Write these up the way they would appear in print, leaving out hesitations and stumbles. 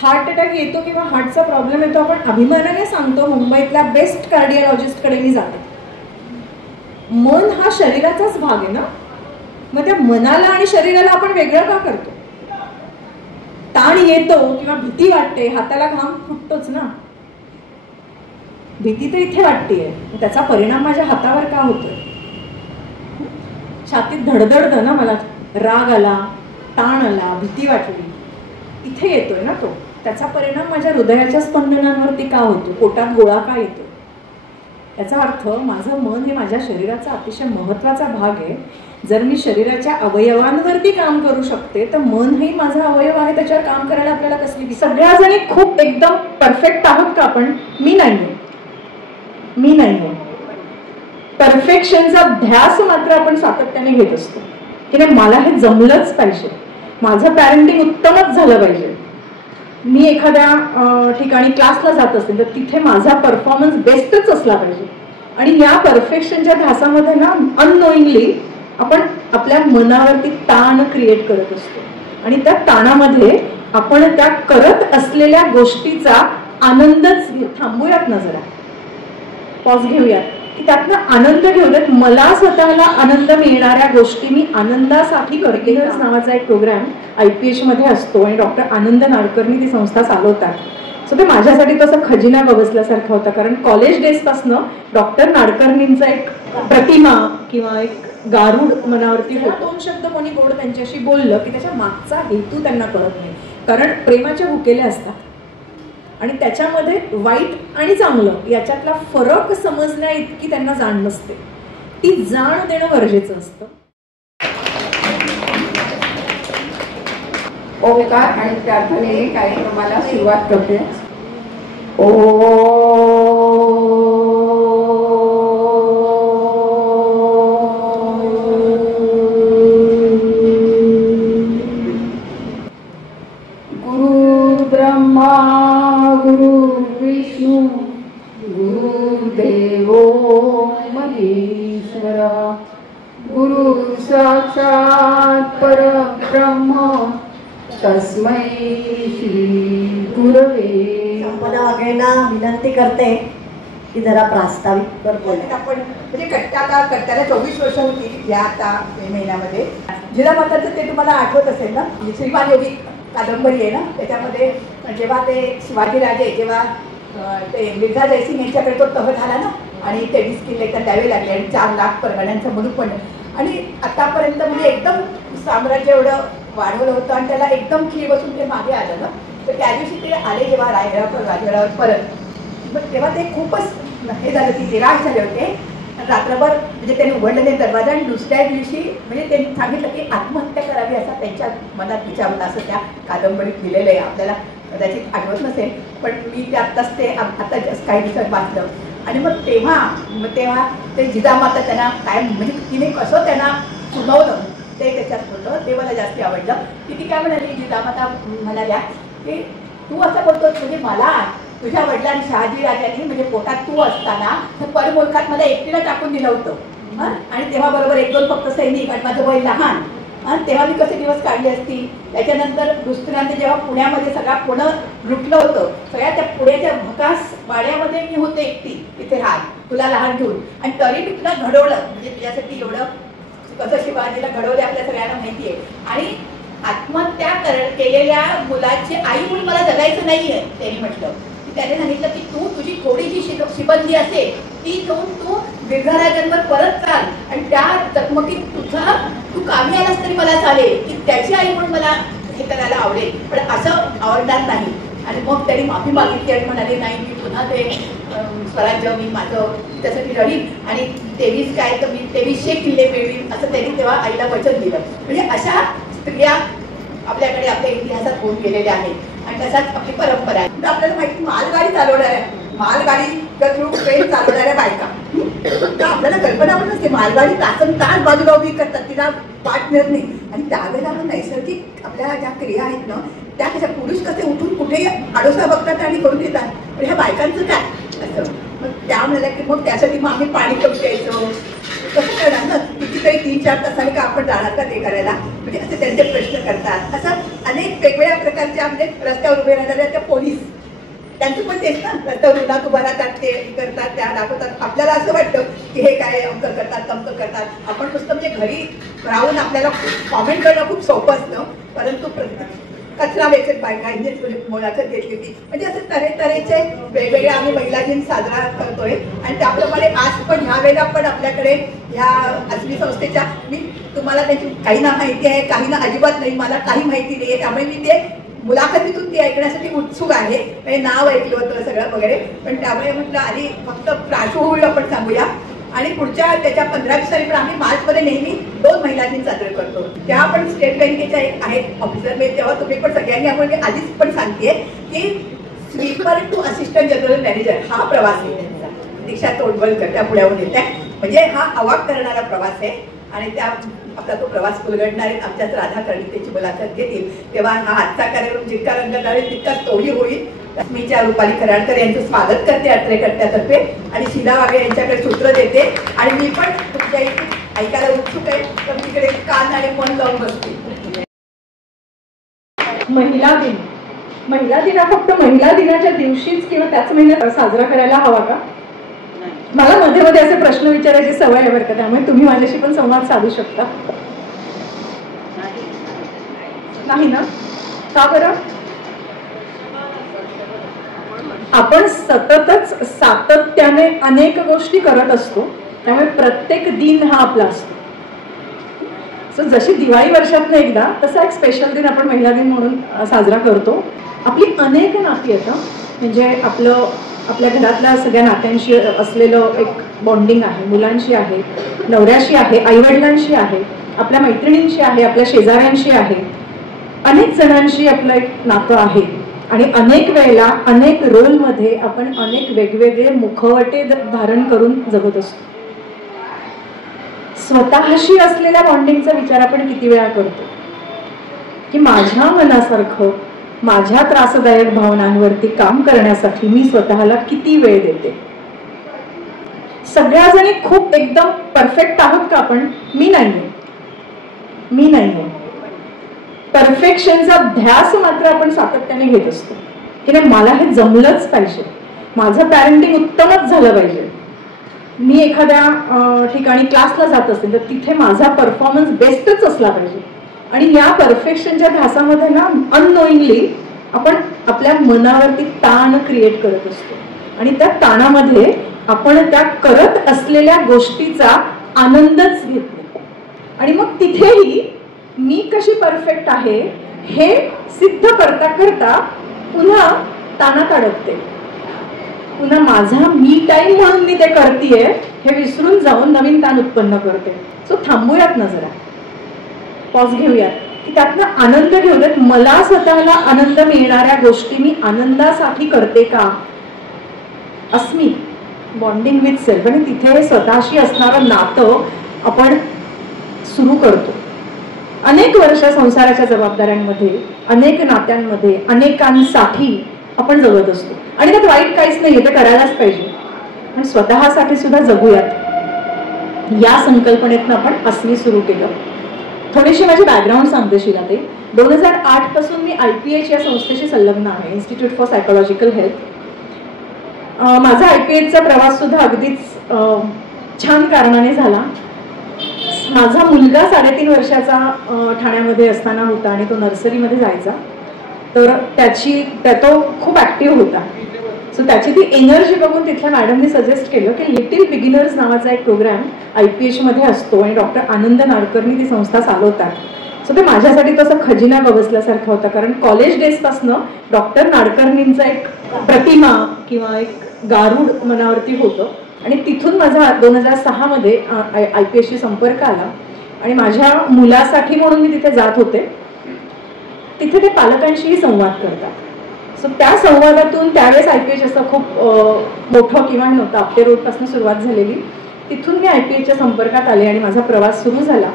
Heart attack येतो किंवा हार्टचा problem येतो, आपण अभिमानाने सांगतो मुंबईतल्या बेस्ट कार्डिओलॉजिस्टकडे मी जाते. मन हा शरीराचाच भाग आहे ना, मग त्या मनाला आणि शरीराला आपण वेगळं का करतो? ताण येतो किंवा भीती वाटते, हाताला घाम फुटतोच ना. भीती तर इथे वाटतेय, त्याचा परिणाम माझ्या हातावर का होतोय? छातीत धडधडतं ना, मला राग आला, ताण आला, भीती वाटली, इथे येतोय ना तो. त्याचा परिणाम माझ्या हृदयाच्या स्पंदनांवरती का होतो? पोटात गोळा का येतो? याचा अर्थ माझं मन हे माझ्या शरीराचा अतिशय महत्त्वाचा भाग आहे. जर मी शरीराच्या अवयवांवरती काम करू शकते, तर मन हे माझा अवयव आहे, त्याच्यावर काम करायला आपल्याला कसली? सगळ्या जणी खूप एकदम परफेक्ट आहोत का आपण? मी नाहीये. परफेक्शनचा ध्यास मात्र आपण सातत्याने घेत असतो की नाही, मला हे जमलंच पाहिजे, माझं पॅरेंटिंग उत्तमच झालं पाहिजे. मी एखाद्या ठिकाणी क्लासला जात असेल तर तिथे माझा परफॉर्मन्स बेस्टच असला पाहिजे. आणि या परफेक्शनच्या ध्यासामध्ये ना अननोईंगली आपण आपल्या मनावरती ताण क्रिएट करत असतो. आणि त्या ताणामध्ये आपण त्या करत असलेल्या गोष्टीचा आनंदच थांबूयात ना, जरा पॉज घेऊयात की त्यातनं आनंद घेऊयात. मला स्वतःला आनंद मिळणाऱ्या गोष्टी मी आनंदासाठी करते. नावाचा एक प्रोग्राम IPH मध्ये असतो आणि डॉक्टर आनंद नाडकर्णी ती संस्था चालवतात. सो ते माझ्यासाठी तसं खजिना गवसल्यासारखं होतं, कारण कॉलेज डेज पासनं डॉक्टर नाडकर्णींचा एक प्रतिमा किंवा एक गारुड मनावरती होता. 2 शब्द कोणी गोड त्यांच्याशी बोललं की त्याच्या मागचा हेतू त्यांना कळत नाही, कारण प्रेमाच्या भुकेल्या असतात आणि त्याच्यामध्ये वाईट आणि चांगलं याच्यातला फरक समजण्या इतकी त्यांना जाण नसते. ती जाण देणं गरजेचं असतं. ओंकार आणि प्रार्थनेने कार्यक्रमाला सुरुवात करते. ओ गुरु ब्रह्मा गुरु विष्णू गुरुदेव महेश्वरा गुरु साक्षात परब्रह्म तस्मै श्री गुरवे. संपदा वगैरेंना विनंती करते की जरा प्रास्ताविक बोलत. आपण म्हणजे कट्ट्याला 24 वर्ष होती या आता मे महिन्यामध्ये. जिजामाताचं ते तुम्हाला आठवत असेल ना, श्रीमान योगी कादंबरी आहे ना, त्याच्यामध्ये जेव्हा ते शिवाजीराजे जेव्हा ते मिर्झा जयसिंग यांच्याकडे तो तह झाला ना आणि 23 किल्ले तर द्यावे लागले आणि 4 लाख परगण्यांचं मुलूक पण, आणि आतापर्यंत म्हणजे एकदम साम्राज्य एवढं वाढवलं होतं आणि त्याला एकदम खीळ बसून ते मागे आलं ना. तर त्या दिवशी ते आले जेव्हा राजगडावर परत, मग तेव्हा ते खूपच हे झालं की निराश झाले होते. रात्रभर म्हणजे त्यांनी उघडलेले दरवाजा आणि दुसऱ्या दिवशी म्हणजे त्यांनी सांगितलं की आत्महत्या करावी असं त्यांच्या मनात विचार होता, असं त्या कादंबरीत लिहिलेलं आहे. आपल्याला कदाचित आठवत नसेल, पण मी ते आत्ताच ते आता जस्ट काही दिवसात वाचलं. आणि मग तेव्हा ते जिजामाता त्यांना काय म्हणजे तिने कसं त्यांना सुनावलं ते त्याच्यात होतं, ते मला जास्त आवडलं. की ती काय म्हणाली, जिजामाता म्हणाल्या की तू असं बोलतोस म्हणजे मला तुझ्या वडिलांनी शहाजी राजांनी म्हणजे पोटात तू असताना परमुलकात मला एकटीला टाकून दिलं होतं आणि तेव्हा बरोबर 1-2 फक्त सैनिक आणि माझं वय लहान, तेव्हा मी कसे दिवस काढले असतील. त्याच्यानंतर दुसऱ्यांदा जेव्हा पुण्यामध्ये सगळा पुणे लुटलं होतं, सगळ्या त्या पुण्याच्या भकास वाड्यामध्ये मी होते एकटी इथे राहत तुला लहान घेऊन, आणि तरी मी तुला घडवलं. म्हणजे तुझ्यासाठी एवढं कसं शिवाजीला घडवले आपल्या सगळ्यांना माहिती आहे. आणि आत्महत्या केलेल्या मुलाची आई म्हणून मला जगायचं नाहीये त्यांनी म्हटलं. त्याने सांगितलं की तू तुझी थोडी जी शिबंदी असेल ती घेऊन तू मिर्झाराजांवर परत चाल आणि त्या चकमकीत तू कामी आलास तरी मला चालेल, की त्याची आई म्हणून मला हे करायला आवडेल, पण असं आवडणार नाही. आणि मग त्यांनी माफी मागितली आणि म्हणाले नाही मी पुन्हा ते स्वराज्य मी माझं त्यासाठी लढीन आणि 23 काय तर मी 2300 किल्ले मिळवीन असं त्यांनी तेव्हा आईला वचन दिलं. म्हणजे अशा स्त्रिया आपल्याकडे आपल्या इतिहासात होऊन गेलेल्या आहेत आणि तसाच आपली परंपरा आहे. आपल्याला माहिती मालगाडी चालवणाऱ्या, मालगाडी थ्रू ट्रेन चालवणाऱ्या बायका, तर आपल्याला कल्पना पण नसते मालगाडी तासन तास बाजूला उभी करतात, तिला पाठ मिळत नाही. आणि त्यावेळेला आपण नैसर्गिक आपल्या ज्या क्रिया आहेत ना त्या कशा पुरुष कसे उठून कुठेही आडोसा बघतात आणि करून देतात, पण ह्या बायकांचं काय असं. मग त्या म्हणाल्या की मग त्यासाठी मग आम्ही पाणी कमी द्यायचो, कसं करणार ना, कितीतरी 3-4 तासाने का आपण जाणार का ते करायला, म्हणजे असे त्यांचे प्रश्न करतात. असं अनेक वेगवेगळ्या प्रकारच्या म्हणजे रस्त्यावर उभे राहणाऱ्या तेच ना, रस्त्यावर उन्हात उभा राहतात, ते करतात, त्या दाखवतात. आपल्याला असं वाटतं की हे काय अमकं करतात तमकं करतात. आपण नुसतं म्हणजे घरी राहून आपल्याला कॉमेंट करणं खूप सोपं असतं, परंतु कचरा वेचक बायकांनीच मुलाखत घेतली होती. म्हणजे असं तऱ्हेचे वेगवेगळे आम्ही महिला दिन साजरा करतोय. आणि त्याप्रमाणे आज पण ह्या वेळेला पण आपल्याकडे ह्या आश्वी संस्थेच्या, मी तुम्हाला त्याची काही ना माहिती आहे, काही ना अजिबात नाही, मला काही माहिती नाही आहे, त्यामुळे मी ते मुलाखतीतून ती ऐकण्यासाठी उत्सुक आहे. म्हणजे नाव ऐकलं होतं सगळं वगैरे, पण त्यामुळे म्हटलं आधी फक्त प्राशुभूमी आपण सांगूया. आणि पुढच्या त्याच्या 15-20 तारखेला आम्ही मार्चमध्ये नेहमी 2 महिला दिन साजरे करतो. त्या आपण स्टेट बँकेच्या एक आहेत ऑफिसर, म्हणजे तेव्हा तुम्ही पण सगळ्यांनी आपण आधीच पण सांगते की sweeper to assistant general manager हा प्रवास आहे त्यांचा. दीक्षा तोडवलकर त्या पुण्याहून येत आहे, म्हणजे हा अवाक करणारा प्रवास आहे. आणि त्या आपला तो प्रवास उलगडणार आहेत. आमच्याच राधा कर्णी त्याची मुलाखत घेतील, तेव्हा हा आजचा कार्यक्रम जितका रंगणार आहे तितकाच तोही होईल. मी त्या रुपाली कराडकर यांचं स्वागत करते अत्रेकट्ट्यातर्फे आणि शीला वाघे यांच्याकडे सूत्र देते. आणि मी पण तुमच्या इथे ऐकायला उत्सुक आहे, तर तिकडे कान आणि मन लावून बसते. महिला दिन, महिला दिन हा फक्त महिला दिनाच्या दिवशीच किंवा त्याच महिन्यात साजरा करायला हवा का? मला मध्ये मध्ये असे प्रश्न विचारायची सवय आहे बरं का, त्यामुळे तुम्ही माझ्याशी पण संवाद साधू शकता. नाही ना? का बरं? आपण सततच सातत्याने अनेक गोष्टी करत असतो, त्यामुळे प्रत्येक दिन हा आपला असतो. सो जशी दिवाळी वर्षातनं एकदा, तसा एक स्पेशल दिन आपण महिला दिन म्हणून साजरा करतो. आपली अनेक नाती आहेत, म्हणजे आपल्या घरातल्या सगळ्या नात्यांशी असलेलं एक बॉन्डिंग आहे. मुलांशी आहे, नवऱ्याशी आहे, आईवडिलांशी आहे, आपल्या मैत्रिणींशी आहे, आपल्या शेजाऱ्यांशी आहे, अनेक जणांशी आपलं एक नातं आहे. आणि अनेक वेळेला अनेक रोलमध्ये आपण अनेक वेगवेगळे मुखवटे धारण करून जगत असतो. स्वतःशी असलेल्या बॉन्डिंगचा विचार आपण किती वेळा करतो की माझ्या मनासारखं माझ्या त्रासदायक भावनांवरती काम करण्यासाठी मी स्वतःला किती वेळ देते. सगळ्याजणी खूप एकदम परफेक्ट आहोत का आपण? मी नाहीये. परफेक्शनचा ध्यास मात्र आपण सातत्याने घेत असतो की नाही, मला हे जमलंच पाहिजे, माझं पॅरेंटिंग उत्तमच झालं पाहिजे. मी एखाद्या ठिकाणी क्लासला जात असेल तर तिथे माझा परफॉर्मन्स बेस्टच असला पाहिजे. आणि या परफेक्शनच्या ध्यासामध्ये ना अननोईंगली आपण आपल्या मनावरती ताण क्रिएट करत असतो. आणि त्या ताणामध्ये आपण त्या करत असलेल्या गोष्टीचा आनंदच घेत नाही. आणि मग तिथेही मी कशी परफेक्ट आहे हे सिद्ध करता करता पुन्हा ताणात अडकते. पुन्हा माझा मी टाइम म्हणून मी ते करतेय हे विसरून जाऊन नवीन ताण उत्पन्न करते. सो थांबूयात ना जरा, पॉज घेऊयात की त्यातनं आनंद घेऊ देत. मला स्वतःला आनंद मिळणाऱ्या गोष्टी मी आनंदासाठी करते का? अस्मी बॉन्डिंग विथ सेल्फ, आणि तिथे स्वतःशी असणारं नातं आपण सुरू करतो. अनेक वर्ष संसाराच्या जबाबदाऱ्यांमध्ये, अनेक नात्यांमध्ये, अनेकांसाठी आपण जगत असतो. आणि त्यात वाईट काहीच नाहीये, ते करायलाच पाहिजे. पण स्वतःसाठी सुद्धा जगूयात, या संकल्पनेतनं आपण अस्मी सुरू केलं. थोडीशी माझी बॅकग्राऊंड सांगते शीला. ते 2008 पासून मी IPH या संस्थेशी संलग्न आहे, इन्स्टिट्यूट फॉर सायकोलॉजिकल हेल्थ. माझा IPHचा प्रवास सुद्धा अगदीच छान कारणाने झाला. माझा मुलगा 3.5 वर्षाचा ठाण्यामध्ये असताना होता आणि तो नर्सरीमध्ये जायचा. तर तो खूप ऍक्टिव्ह होता. सो त्याची ती एनर्जी बघून तिथल्या मॅडमनी सजेस्ट केलं की लिटिल बिगिनर्स नावाचा एक प्रोग्राम IPH मध्ये असतो आणि डॉक्टर आनंद नाडकर्णी ती संस्था चालवतात. सो ते माझ्यासाठी तसं खजिना गवसल्यासारखं होतं, कारण कॉलेज डेज पासनं डॉक्टर नाडकर्णींचा एक प्रतिमा किंवा एक गारूड मनावरती होतं. आणि तिथून माझा 2006 मध्ये IPH शी संपर्क आला आणि माझ्या मुलासाठी म्हणून मी तिथे जात होते. तिथे ते पालकांशीही संवाद करतात. सो त्या संवादातून त्यावेळेस IPH असं खूप मोठं किंवा नव्हतं, आपटे रोडपासून सुरुवात झालेली. तिथून मी IPHच्या संपर्कात आले आणि माझा प्रवास सुरू झाला.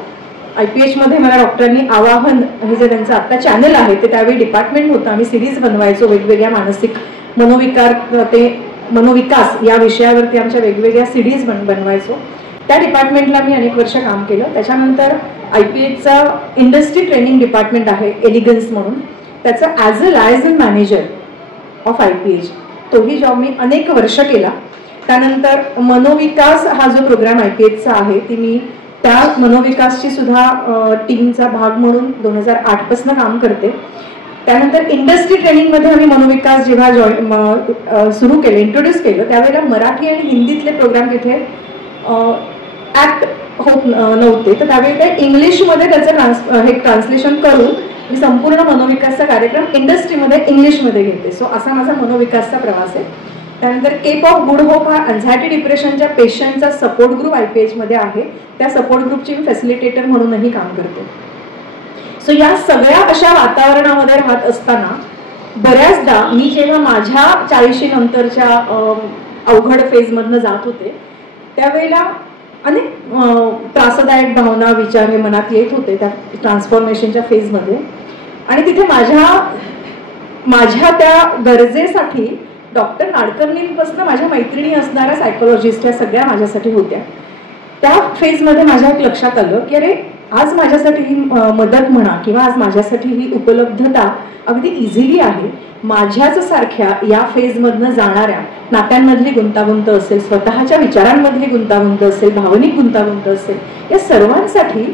IPH मध्ये मला डॉक्टरांनी आवाहन हे जे त्यांचं आता चॅनल आहे ते त्यावेळी डिपार्टमेंट होतं. आम्ही सिरीज बनवायचो वेगवेगळ्या मानसिक मनोविकार ते मनोविकास या विषयावरती आमच्या वेगवेगळ्या सीडीज बनवायचो. त्या डिपार्टमेंटला मी अनेक वर्ष काम केलं. त्याच्यानंतर IPHचा इंडस्ट्री ट्रेनिंग डिपार्टमेंट आहे एलिगन्स म्हणून, त्याचं as a लायझन manager of IPH तोही जॉब मी अनेक वर्ष केला. त्यानंतर मनोविकास हा जो प्रोग्राम IPHचा आहे ती मी त्या मनोविकासची सुद्धा टीमचा भाग म्हणून 2008 पासून काम करते. त्यानंतर इंडस्ट्री ट्रेनिंगमध्ये आम्ही मनोविकास जेव्हा सुरू केलं, इंट्रोड्यूस केलं, त्यावेळेला मराठी आणि हिंदीतले प्रोग्राम तिथे ऍक्ट होत नव्हते. तर त्यावेळी ते इंग्लिशमध्ये त्याचं हे ट्रान्सलेशन करून मी संपूर्ण मनोविकासचा कार्यक्रम इंडस्ट्रीमध्ये इंग्लिशमध्ये घेते. सो असा माझा मनोविकासचा प्रवास आहे. त्यानंतर केप ऑफ गुड होप हा अँझायटी डिप्रेशनच्या पेशंटचा सपोर्ट ग्रुप IPHमध्ये आहे. त्या सपोर्ट ग्रुपची मी फॅसिलिटेटर म्हणूनही काम करते. सो या सगळ्या अशा वातावरणामध्ये राहत असताना बऱ्याचदा मी जेव्हा माझ्या 40 नंतरच्या अवघड फेजमधनं जात होते त्यावेळेला अनेक त्रासदायक भावना विचार हे मनात येत होते त्या ट्रान्सफॉर्मेशनच्या फेजमध्ये. आणि तिथे माझ्या त्या गरजेसाठी डॉक्टर नाडकर्णींपासून माझ्या मैत्रिणी असणाऱ्या सायकोलॉजिस्ट या सगळ्या माझ्यासाठी होत्या. त्या फेजमध्ये माझ्या एक लक्षात आलं की अरे आज माझ्यासाठी ही मदत म्हणा किंवा आज माझ्यासाठी ही उपलब्धता अगदी इझिली आहे. माझ्याच सारख्या या फेजमधनं जाणाऱ्या नात्यांमधली गुंतागुंत असेल, स्वतःच्या विचारांमधली गुंतागुंत असेल, भावनिक गुंतागुंत असेल, या सर्वांसाठी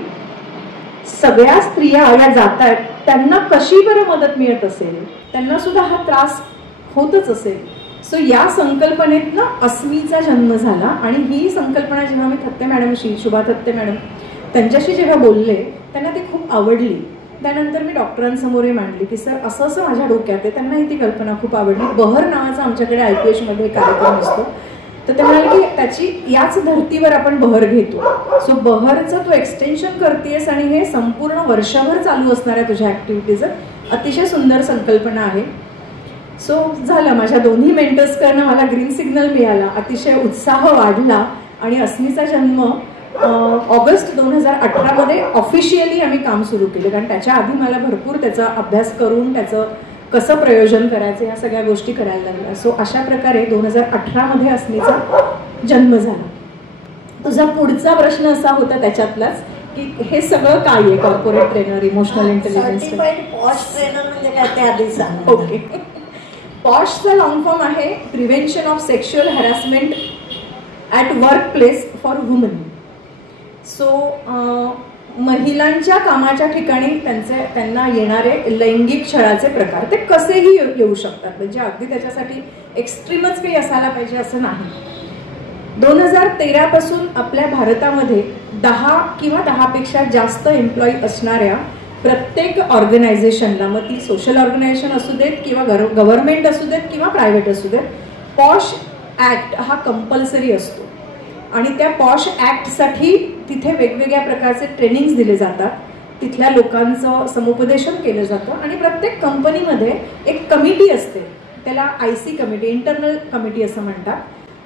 सगळ्या स्त्रिया या जात आहेत त्यांना कशी बरं मदत मिळत असेल, त्यांना सुद्धा हा त्रास होतच असेल. सो या संकल्पनेतनं अस्मीचा जन्म झाला. आणि ही संकल्पना जेव्हा मी थत्ते मॅडमशी, शुभा थत्ते मॅडम त्यांच्याशी जेव्हा बोलले त्यांना ती खूप आवडली. त्यानंतर मी डॉक्टरांसमोरही मांडली की सर असं असं माझ्या डोक्यात आहे. त्यांनाही ती कल्पना खूप आवडली. बहर नावाचा आमच्याकडे IPHमध्ये कार्यक्रम असतो. तर ते म्हणाले की त्याची याच धर्तीवर आपण बहर घेतो. सो बहरचं तू एक्सटेन्शन करतेस आणि हे संपूर्ण वर्षभर चालू असणाऱ्या तुझ्या ॲक्टिव्हिटीज अतिशय सुंदर संकल्पना आहे. सो झालं, माझ्या दोन्ही मेंटर्सकडनं मला ग्रीन सिग्नल मिळाला, अतिशय उत्साह वाढला आणि अस्मीचा जन्म ऑगस्ट 2018 ऑफिशियली आम्ही काम सुरू केलं. कारण त्याच्या आधी मला भरपूर त्याचा अभ्यास करून त्याचं कसं प्रयोजन करायचं ह्या सगळ्या गोष्टी करायला लागल्या. सो अशा प्रकारे 2018 अस्मीचा जन्म झाला. तुझा पुढचा प्रश्न असा होता त्याच्यातलाच की हे सगळं काय आहे, corporate trainer, emotional intelligence trainer म्हणजे काय ते आधी सांग. ओके, पॉशचा लॉंग फॉर्म आहे prevention of sexual harassment at work place for woman. So महिलांच्या कामाच्या ठिकाणी त्यांना येणारे लैंगिक छळाचे प्रकार ते कसेही येऊ शकतात. म्हणजे अगदी त्याच्यासाठी एक्स्ट्रीमच काही असायला पाहिजे असं नाही. 2013 पासून आपल्या भारतामध्ये 10 किंवा 10पेक्षा जास्त एम्प्लॉई असणाऱ्या प्रत्येक ऑर्गनायझेशनला, मग ती सोशल ऑर्गनायझेशन असू देत किंवा गव्हर्नमेंट असू देत किंवा प्रायव्हेट असू देत, पॉश ॲक्ट हा कंपल्सरी असतो. आणि त्या पॉश ॲक्टसाठी तिथे वेगवेगळ्या प्रकारचे ट्रेनिंग्स दिले जातात. तिथल्या लोकांचं समुपदेशन केलं जातं. आणि प्रत्येक कंपनीमध्ये एक कमिटी असते, त्याला IC कमिटी, इंटरनल कमिटी असं म्हणतात.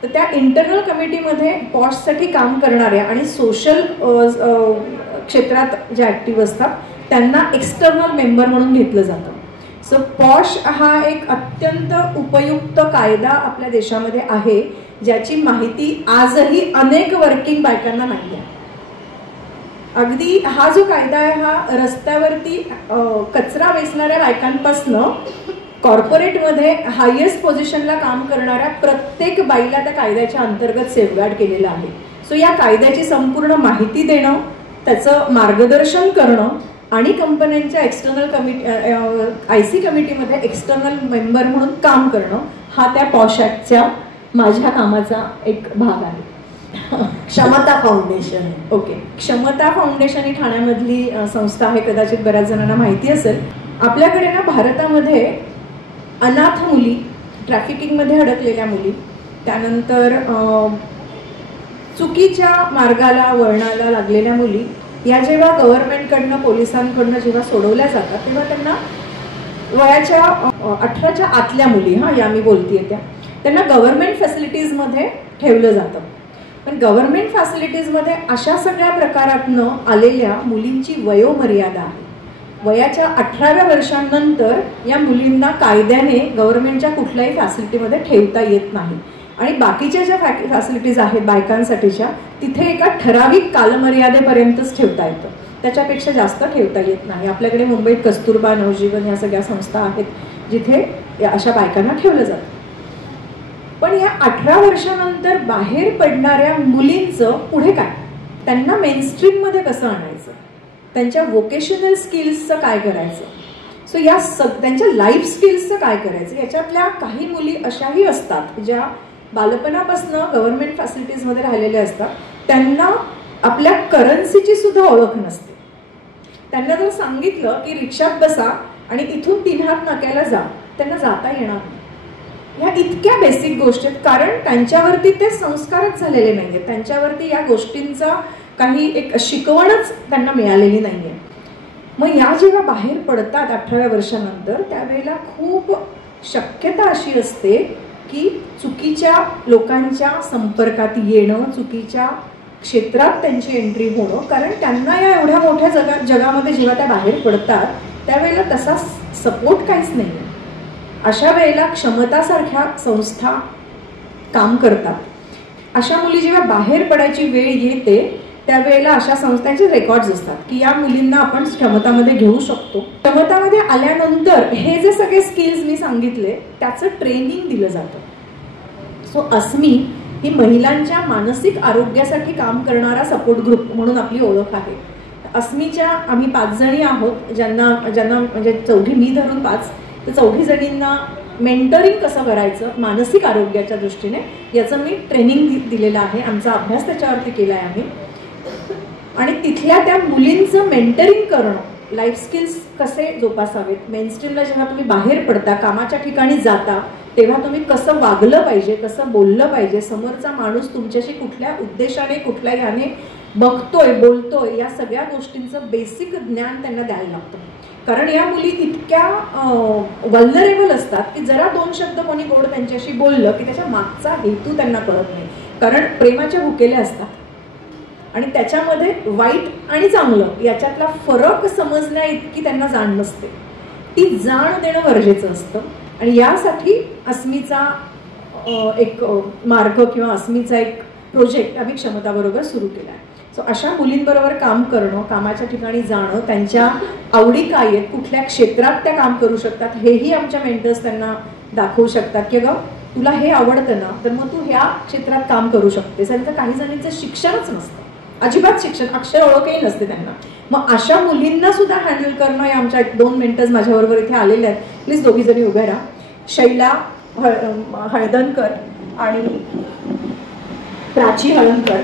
तर त्या इंटरनल कमिटीमध्ये पॉशसाठी काम करणाऱ्या आणि सोशल क्षेत्रात जे ॲक्टिव्ह असतात त्यांना एक्सटर्नल मेंबर म्हणून घेतलं जातं. सो पॉश हा एक अत्यंत उपयुक्त कायदा आपल्या देशामध्ये आहे, ज्याची माहिती आजही अनेक वर्किंग बायकांना नाही आहे. अगदी हा जो कायदा आहे हा रस्त्यावरती कचरा वेचणाऱ्या बायकांपासनं कॉर्पोरेटमध्ये हायेस्ट पोझिशनला काम करणाऱ्या प्रत्येक बाईला त्या कायद्याच्या अंतर्गत सेफगार्ड केलेला आहे. सो या कायद्याची संपूर्ण माहिती देणं, त्याचं मार्गदर्शन करणं आणि कंपन्यांच्या एक्सटर्नल IC कमिटीमध्ये एक्सटर्नल मेंबर म्हणून काम करणं हा त्या पॉश ॲक्टच्या माझ्या कामाचा एक भाग आहे. क्षमता फाउंडेशन. ओके, क्षमता फाउंडेशन ही ठाण्यामधली संस्था आहे, कदाचित बऱ्याच जणांना माहिती असेल. आपल्याकडे ना भारतामध्ये अनाथ मुली, ट्रॅफिकिंगमध्ये अडकलेल्या मुली, त्यानंतर चुकीच्या मार्गाला वळणाला लागलेल्या मुली या जेव्हा गव्हर्नमेंटकडनं, पोलिसांकडनं जेव्हा सोडवल्या जातात तेव्हा त्यांना वयाच्या 18च्या आतल्या मुली, या मी बोलतीये त्यांना गव्हर्नमेंट फॅसिलिटीजमध्ये ठेवलं जातं. पण गव्हर्नमेंट फॅसिलिटीजमध्ये अशा सगळ्या प्रकारातनं आलेल्या मुलींची वयोमर्यादा आहे. वयाच्या 18व्या वर्षांनंतर या मुलींना कायद्याने गव्हर्नमेंटच्या कुठल्याही फॅसिलिटीमध्ये ठेवता येत नाही. आणि बाकीच्या ज्या फॅसिलिटीज आहेत बायकांसाठीच्या तिथे एका ठराविक कालमर्यादेपर्यंतच ठेवता येतं, त्याच्यापेक्षा जास्त ठेवता येत नाही. आपल्याकडे मुंबईत कस्तुरबा, नवजीवन या सगळ्या संस्था आहेत जिथे अशा बायकांना ठेवलं जातं. पण या 18 वर्षानंतर बाहेर पडणाऱ्या मुलींचं पुढे काय, त्यांना मेनस्ट्रीम मध्ये कसं आणायचं, त्यांच्या व्होकेशनल स्किल्सचं काय करायचं, सो या त्यांच्या लाईफ स्किल्सचं काय करायचं. याच्यातल्या काही मुली अशाही असतात ज्या बालपणापासून गव्हर्नमेंट फॅसिलिटीजमध्ये राहिलेल्या असतात, त्यांना आपल्या करन्सीची सुद्धा ओळख नसते. त्यांना जर सांगितलं की रिक्षात बसा आणि इथून 3 हात नाक्याला जा, त्यांना जाता येणार नाही. ह्या इतक्या बेसिक गोष्टी आहेत, कारण त्यांच्यावरती ते संस्कारच झालेले नाहीये, त्यांच्यावरती या गोष्टींचा काही एक शिकवणच त्यांना मिळालेली नाहीये. मग या जेव्हा बाहेर पडतात 18व्या वर्षानंतर, त्यावेळेला खूप शक्यता अशी असते की चुकीच्या लोकांच्या संपर्कात येणं, चुकीच्या क्षेत्रात त्यांची एंट्री होणं, कारण त्यांना या एवढ्या मोठ्या जगामध्ये जेव्हा त्या बाहेर पडतात त्यावेळेला तसा सपोर्ट काहीच नाही आहे. अशा वेळेला क्षमतासारख्या संस्था काम करतात. अशा मुली जेव्हा बाहेर पडायची वेळ येते त्यावेळेला अशा संस्थांचे रेकॉर्ड्स असतात की या मुलींना आपण क्षमतामध्ये घेऊ शकतो. क्षमतामध्ये आल्यानंतर हे जे सगळे स्किल्स मी सांगितले त्याचं ट्रेनिंग दिलं जातं. सो अस्मी ही महिलांच्या मानसिक आरोग्यासाठी काम करणारा सपोर्ट ग्रुप म्हणून आपली ओळख आहे. अस्मीच्या आम्ही 5 जणी आहोत, ज्यांना म्हणजे 4 मी धरून 5, तर 4 जणींना मेंटरिंग कसं करायचं मानसिक आरोग्याच्या दृष्टीने याचं मी ट्रेनिंग दिलेलं आहे. आमचा अभ्यास त्याच्यावरती केला आहे आम्ही. आणि तिथल्या त्या मुलींचं मेंटरिंग करणं, लाईफ स्किल्स कसे जोपासावेत, मेनस्ट्रीमला जेव्हा तुम्ही बाहेर पडता, कामाच्या ठिकाणी जाता, तेव्हा तुम्ही कसं वागलं पाहिजे, कसं बोललं पाहिजे, समोरचा माणूस तुमच्याशी कुठल्या उद्देशाने कुठल्या याने बघतोय बोलतोय, या सगळ्या गोष्टींचं बेसिक ज्ञान त्यांना द्यायला लागतं. कारण या मुली इतक्या वल्नरेबल असतात की जरा 2 शब्द कोणी गोड त्यांच्याशी बोललं की त्याच्या मागचा हेतू त्यांना कळत नाही, कारण प्रेमाच्या भुकेल्या असतात आणि त्याच्यामध्ये वाईट आणि चांगलं याच्यातला फरक समजण्या इतकी त्यांना जाण नसते. ती जाण देणं गरजेचं असतं. आणि यासाठी अस्मीचा एक मार्ग किंवा अस्मीचा एक प्रोजेक्ट आम्ही क्षमताबरोबर सुरू केला आहे. सो अशा मुलींबरोबर काम करणं, कामाच्या ठिकाणी जाणं, त्यांच्या आवडी काय आहेत, कुठल्या क्षेत्रात त्या काम करू शकतात, हेही आमच्या मेंटर्स त्यांना दाखवू शकतात की ग तुला हे आवडतं ना, तर मग तू ह्या क्षेत्रात काम करू शकतेस. आणि काही जणींचं शिक्षणच नसतं, अजिबात शिक्षण, अक्षर ओळखही नसते त्यांना. मग अशा मुलींना सुद्धा हँडल करणं, या आमच्या 2 मेंटर्स माझ्याबरोबर इथे आलेले आहेत. प्लीज 2घी जणी उभ्या राहा. शैला हळदणकर आणि प्राची हळदणकर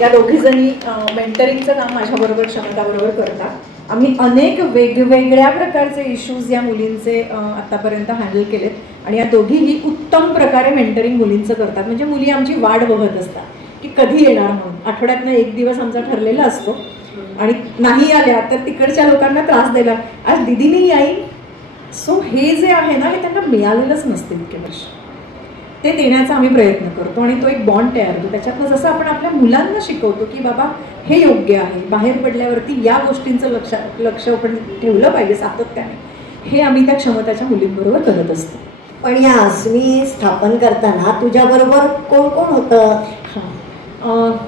या 2घी जणी मेंटरिंगचं काम माझ्याबरोबर क्षमताबरोबर करतात. आम्ही अनेक वेगवेगळ्या प्रकारचे इश्यूज या मुलींचे आतापर्यंत हँडल केलेत आणि या दोघीही उत्तम प्रकारे मेंटरिंग मुलींचं करतात. म्हणजे मुली आमची वाट बघत असतात की कधी येणार म्हणून. आठवड्यातनं 1 दिवस आमचा ठरलेला असतो आणि नाही आल्या तर तिकडच्या लोकांना त्रास द्यायला, आज दिदी नाही आई. सो हे जे आहे ना, हे त्यांना मिळालेलंच नसते इतके वर्ष. ते देण्याचा आम्ही प्रयत्न करतो आणि तो एक बॉन्ड तयार होतो. त्याच्यातनं जसं आपण आपल्या मुलांना शिकवतो की बाबा हे योग्य आहे, बाहेर पडल्यावरती या गोष्टींचं लक्ष आपण ठेवलं पाहिजे सातत्याने, हे आम्ही त्या क्षमताच्या मुलींबरोबर करत असतो. पण या अस्मी स्थापन करताना तुझ्याबरोबर कोण कोण होतं?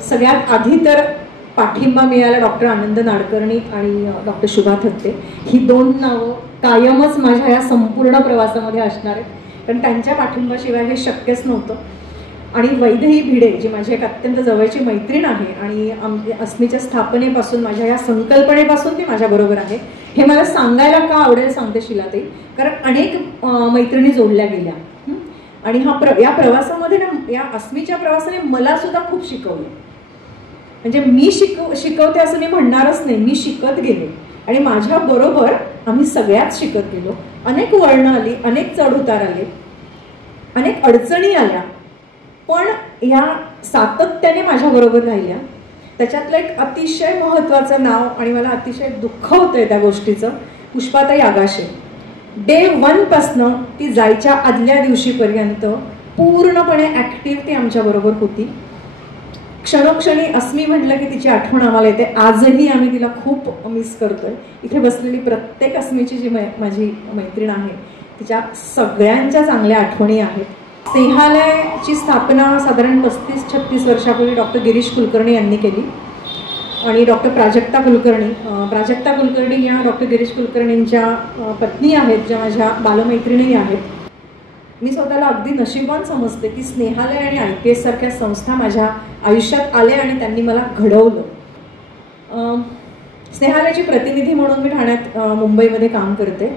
सगळ्यात आधी तर पाठिंबा मिळाला डॉक्टर आनंद नाडकर्णी आणि डॉक्टर शुभा थत्ते. ही 2 नावं कायमच माझ्या या संपूर्ण प्रवासामध्ये असणार आहेत, कारण त्यांच्या पाठिंबाशिवाय हे शक्यच नव्हतं. आणि वैदेही भिडे जी माझी एक अत्यंत जवळची मैत्रीण आहे आणि अस्मीच्या स्थापनेपासून, माझ्या या संकल्पनेपासून ती माझ्याबरोबर आहे. हे मला सांगायला का आवडेल सांगते शिलाताई, कारण अनेक मैत्रिणी जोडल्या गेल्या आणि या प्रवासामध्ये ना, या अस्मीच्या प्रवासाने मला सुद्धा खूप शिकवलं. म्हणजे मी शिकवते असं मी म्हणणारच नाही, मी शिकत गेले आणि माझ्या बरोबर आम्ही सगळ्याच शिकत गेलो. अनेक वळणं आली, अनेक चढउतार आले, अनेक अडचणी आल्या, पण ह्या सातत्याने माझ्याबरोबर राहिल्या. त्याच्यातलं एक अतिशय महत्त्वाचं नाव आणि मला अतिशय दुःख होतंय त्या गोष्टीचं, पुष्पाताई आगाशे. डे 1 पासनं ती जायच्या आदल्या दिवशीपर्यंत पूर्णपणे ॲक्टिव्ह ती आमच्याबरोबर होती. क्षणोक्षणी अस्मी म्हटलं की तिची आठवण आम्हाला येते. आजही आम्ही तिला खूप मिस करतोय. इथे बसलेली प्रत्येक अस्मीची जी माझी मैत्रीण आहे तिच्या सगळ्यांच्या चांगल्या आठवणी आहेत. स्नेहालयाची स्थापना साधारण 35-36 वर्षापूर्वी डॉक्टर गिरीश कुलकर्णी यांनी केली आणि डॉक्टर प्राजक्ता कुलकर्णी या डॉक्टर गिरीश कुलकर्णींच्या पत्नी आहेत, ज्या माझ्या बालमैत्रिणी आहेत. मी स्वतःला अगदी नशीबवान समजते की स्नेहालय आणि IPS सारख्या संस्था माझ्या आयुष्यात आल्या आणि त्यांनी मला घडवलं. स्नेहालयाची प्रतिनिधी म्हणून मी ठाण्यात मुंबईमध्ये काम करते.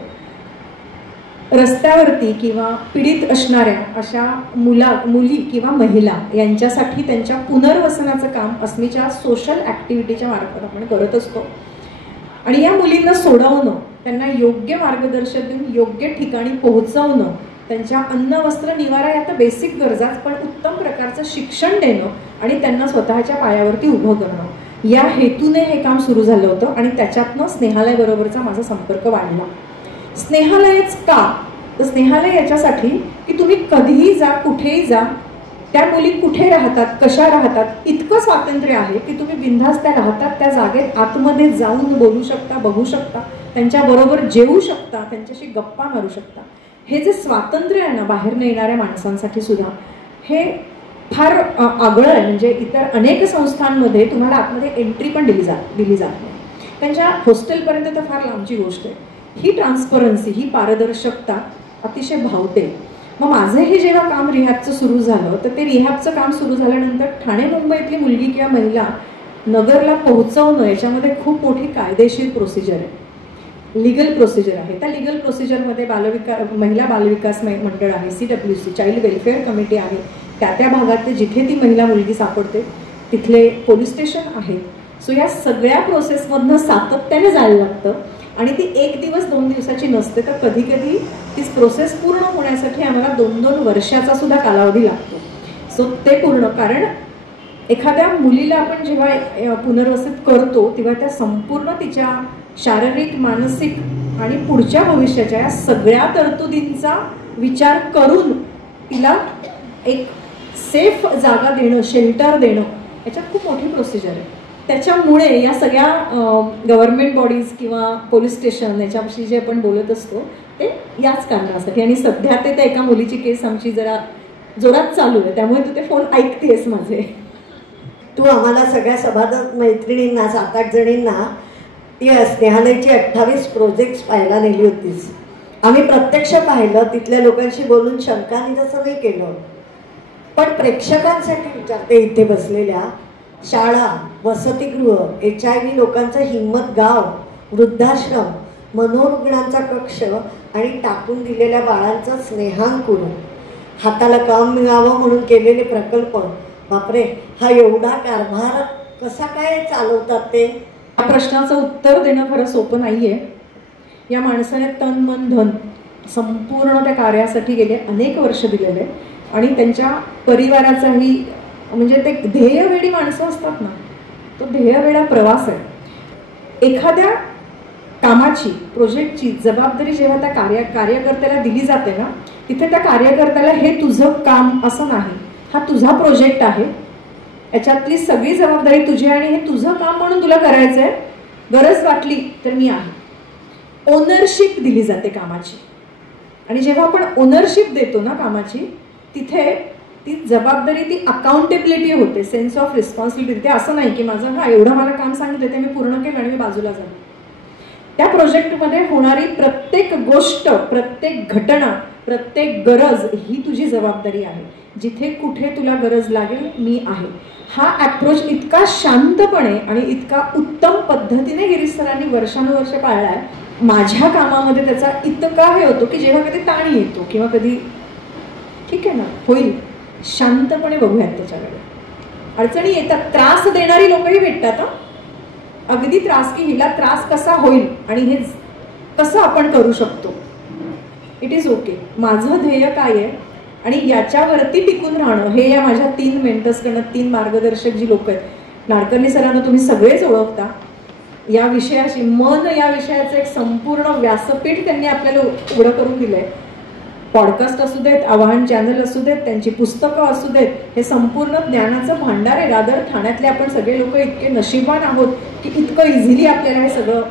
रस्त्यावरती किंवा पीडित असणाऱ्या अशा मुली किंवा महिला यांच्यासाठी त्यांच्या पुनर्वसनाचं काम अस्मीच्या सोशल ॲक्टिव्हिटीच्या मार्फत आपण करत असतो. आणि या मुलींना सोडवणं, त्यांना योग्य मार्गदर्शन देऊन योग्य ठिकाणी पोहोचवणं, त्यांच्या अन्न वस्त्र निवारा या तर बेसिक गरजाच, पण उत्तम प्रकारचं शिक्षण देणं आणि त्यांना स्वतःच्या पायावरती उभं करणं, या हेतूने हे काम सुरू झालं होतं. आणि त्याच्यातनं स्नेहालय बरोबरचा माझा संपर्क वाढला. स्नेहालयच का? तर स्नेहालय याच्यासाठी की तुम्ही कधीही जा, कुठेही जा, त्या मुली कुठे राहतात, कशा राहतात, इतकं स्वातंत्र्य आहे की तुम्ही बिनधास्त त्या राहतात त्या जागेत आतमध्ये जाऊन बोलू शकता, बघू शकता, त्यांच्याबरोबर जेवू शकता, त्यांच्याशी गप्पा मारू शकता. हे जे स्वातंत्र्य आहे ना बाहेरनं येणाऱ्या माणसांसाठी सुद्धा, हे फार आगळं आहे. म्हणजे इतर अनेक संस्थांमध्ये तुम्हाला आतमध्ये एंट्री पण दिली जात नाही. त्यांच्या हॉस्टेलपर्यंत तर फार लांबची गोष्ट आहे. ही ट्रान्सपरन्सी, ही पारदर्शकता अतिशय भावते. मग माझं हे जेव्हा काम रिहॅबचं सुरू झालं, तर ते रिहॅबचं काम सुरू झाल्यानंतर ठाणे मुंबईतली मुलगी किंवा महिला नगरला पोहोचवणं याच्यामध्ये खूप मोठी कायदेशीर प्रोसिजर आहे, लिगल प्रोसिजर आहे. त्या लिगल प्रोसिजरमध्ये महिला बालविकास मंडळ आहे, CWC चाइल्ड वेलफेअर कमिटी आहे, त्या भागात जिथे ती महिला मुलगी सापडते तिथले पोलीस स्टेशन आहे. सो या सगळ्या प्रोसेसमधनं सातत्याने जायला लागतं. आणि ती 1 दिवस 2 दिवसाची नसते, तर कधी कधी ती प्रोसेस पूर्ण होण्यासाठी आम्हाला 2-2 वर्षाचा सुद्धा कालावधी लागतो. सो ते पूर्ण, कारण एखाद्या मुलीला आपण जेव्हा पुनर्वसित करतो तेव्हा त्या संपूर्ण तिच्या शारीरिक, मानसिक आणि पुढच्या भविष्याच्या या सगळ्या तरतुदींचा विचार करून तिला एक सेफ जागा देणं, शेल्टर देणं, याच्यात खूप मोठी प्रोसिजर आहे. त्याच्यामुळे या सगळ्या गव्हर्नमेंट बॉडीज किंवा पोलीस स्टेशन याच्याविषयी जे आपण बोलत असतो ते याच कारणासाठी. आणि सध्या ते त्या एका मुलीची केस आमची जरा जोरात चालू आहे, त्यामुळे तू ते फोन ऐकतेस माझे. तू आम्हाला सगळ्या सभासद मैत्रिणींना 7-8 जणींना ती स्नेहालयची 28 प्रोजेक्ट्स पाहायला नेली होतीस. आम्ही प्रत्यक्ष पाहिलं, तिथल्या लोकांशी बोलून शंका निरसनही केलं. पण प्रेक्षकांसाठी विचारते, इथे बसलेल्या शाळा, वसतिगृह, HIV लोकांचं हिम्मत गाव, वृद्धाश्रम, मनोरुग्णांचा कक्ष आणि टाकून दिलेल्या बाळांचं स्नेहांकुर, हाताला काम मिळावं म्हणून केलेले प्रकल्प, बापरे, हा एवढा कारभार कसा काय चालवतात ते? या प्रश्नाचं उत्तर देणं खरं सोपं नाहीये. या माणसाने तन मन धन संपूर्ण त्या कार्यासाठी गेले अनेक वर्ष दिलेले आणि त्यांच्या परिवाराचाही, म्हणजे ते ध्येयवेडी माणसं असतात ना, तो ध्येयवेडा प्रवास आहे. एखाद्या कामाची, प्रोजेक्टची जबाबदारी जेव्हा त्या कार्यकर्त्याला दिली जाते ना, तिथे त्या कार्यकर्त्याला हे तुझं काम असं नाही, हा तुझा प्रोजेक्ट आहे, याच्यातली सगळी जबाबदारी तुझी आणि हे तुझं काम म्हणून तुला करायचं आहे, गरज वाटली तर मी आहे. ओनरशिप दिली जाते कामाची. आणि जेव्हा आपण ओनरशिप देतो ना कामाची, तिथे ती जबाबदारी, ती अकाउंटेबिलिटी होते, सेन्स ऑफ रिस्पॉन्सिबिलिटी. ते असं नाही की माझं एवढं मला काम सांगितलं ते मी पूर्ण केलं आणि मी बाजूला झालो. त्या प्रोजेक्टमध्ये होणारी प्रत्येक गोष्ट, प्रत्येक घटना, प्रत्येक गरज ही तुझी जबाबदारी आहे. जिथे कुठे तुला गरज लागेल मी आहे. हा ॲप्रोच इतका शांतपणे आणि इतका उत्तम पद्धतीने गिरीश सरांनी वर्षानुवर्ष पाळला आहे. माझ्या कामामध्ये त्याचा इतका हे होतो की जेव्हा कधी ताण येतो किंवा कधी ठीक आहे ना होईल, शांतपणे बघूयात त्याच्याकडे. अडचणी येतात, त्रास देणारी लोकही भेटतात. अगदी त्रास, की हिला त्रास कसा होईल आणि हे कसं आपण करू शकतो. It is okay. माझं ध्येय काय आहे आणि याच्यावरती टिकून राहणं, हे या माझ्या 3 मेंटर्सकडनं, 3 मार्गदर्शक जी लोक आहेत, नाडकर्णी सरांना तुम्ही सगळेच ओळखता. या विषयाशी, मन या विषयाचं एक संपूर्ण व्यासपीठ त्यांनी आपल्याला उघडं करून दिलंय. पॉडकास्ट असू देत, आवाहन चॅनल असू देत, त्यांची पुस्तकं असू देत, हे संपूर्ण ज्ञानाचं भांडार आहे. रादर ठाण्यातले आपण सगळे लोक इतके नशीबवान आहोत की इतकं इझिली आपल्याला हे सगळं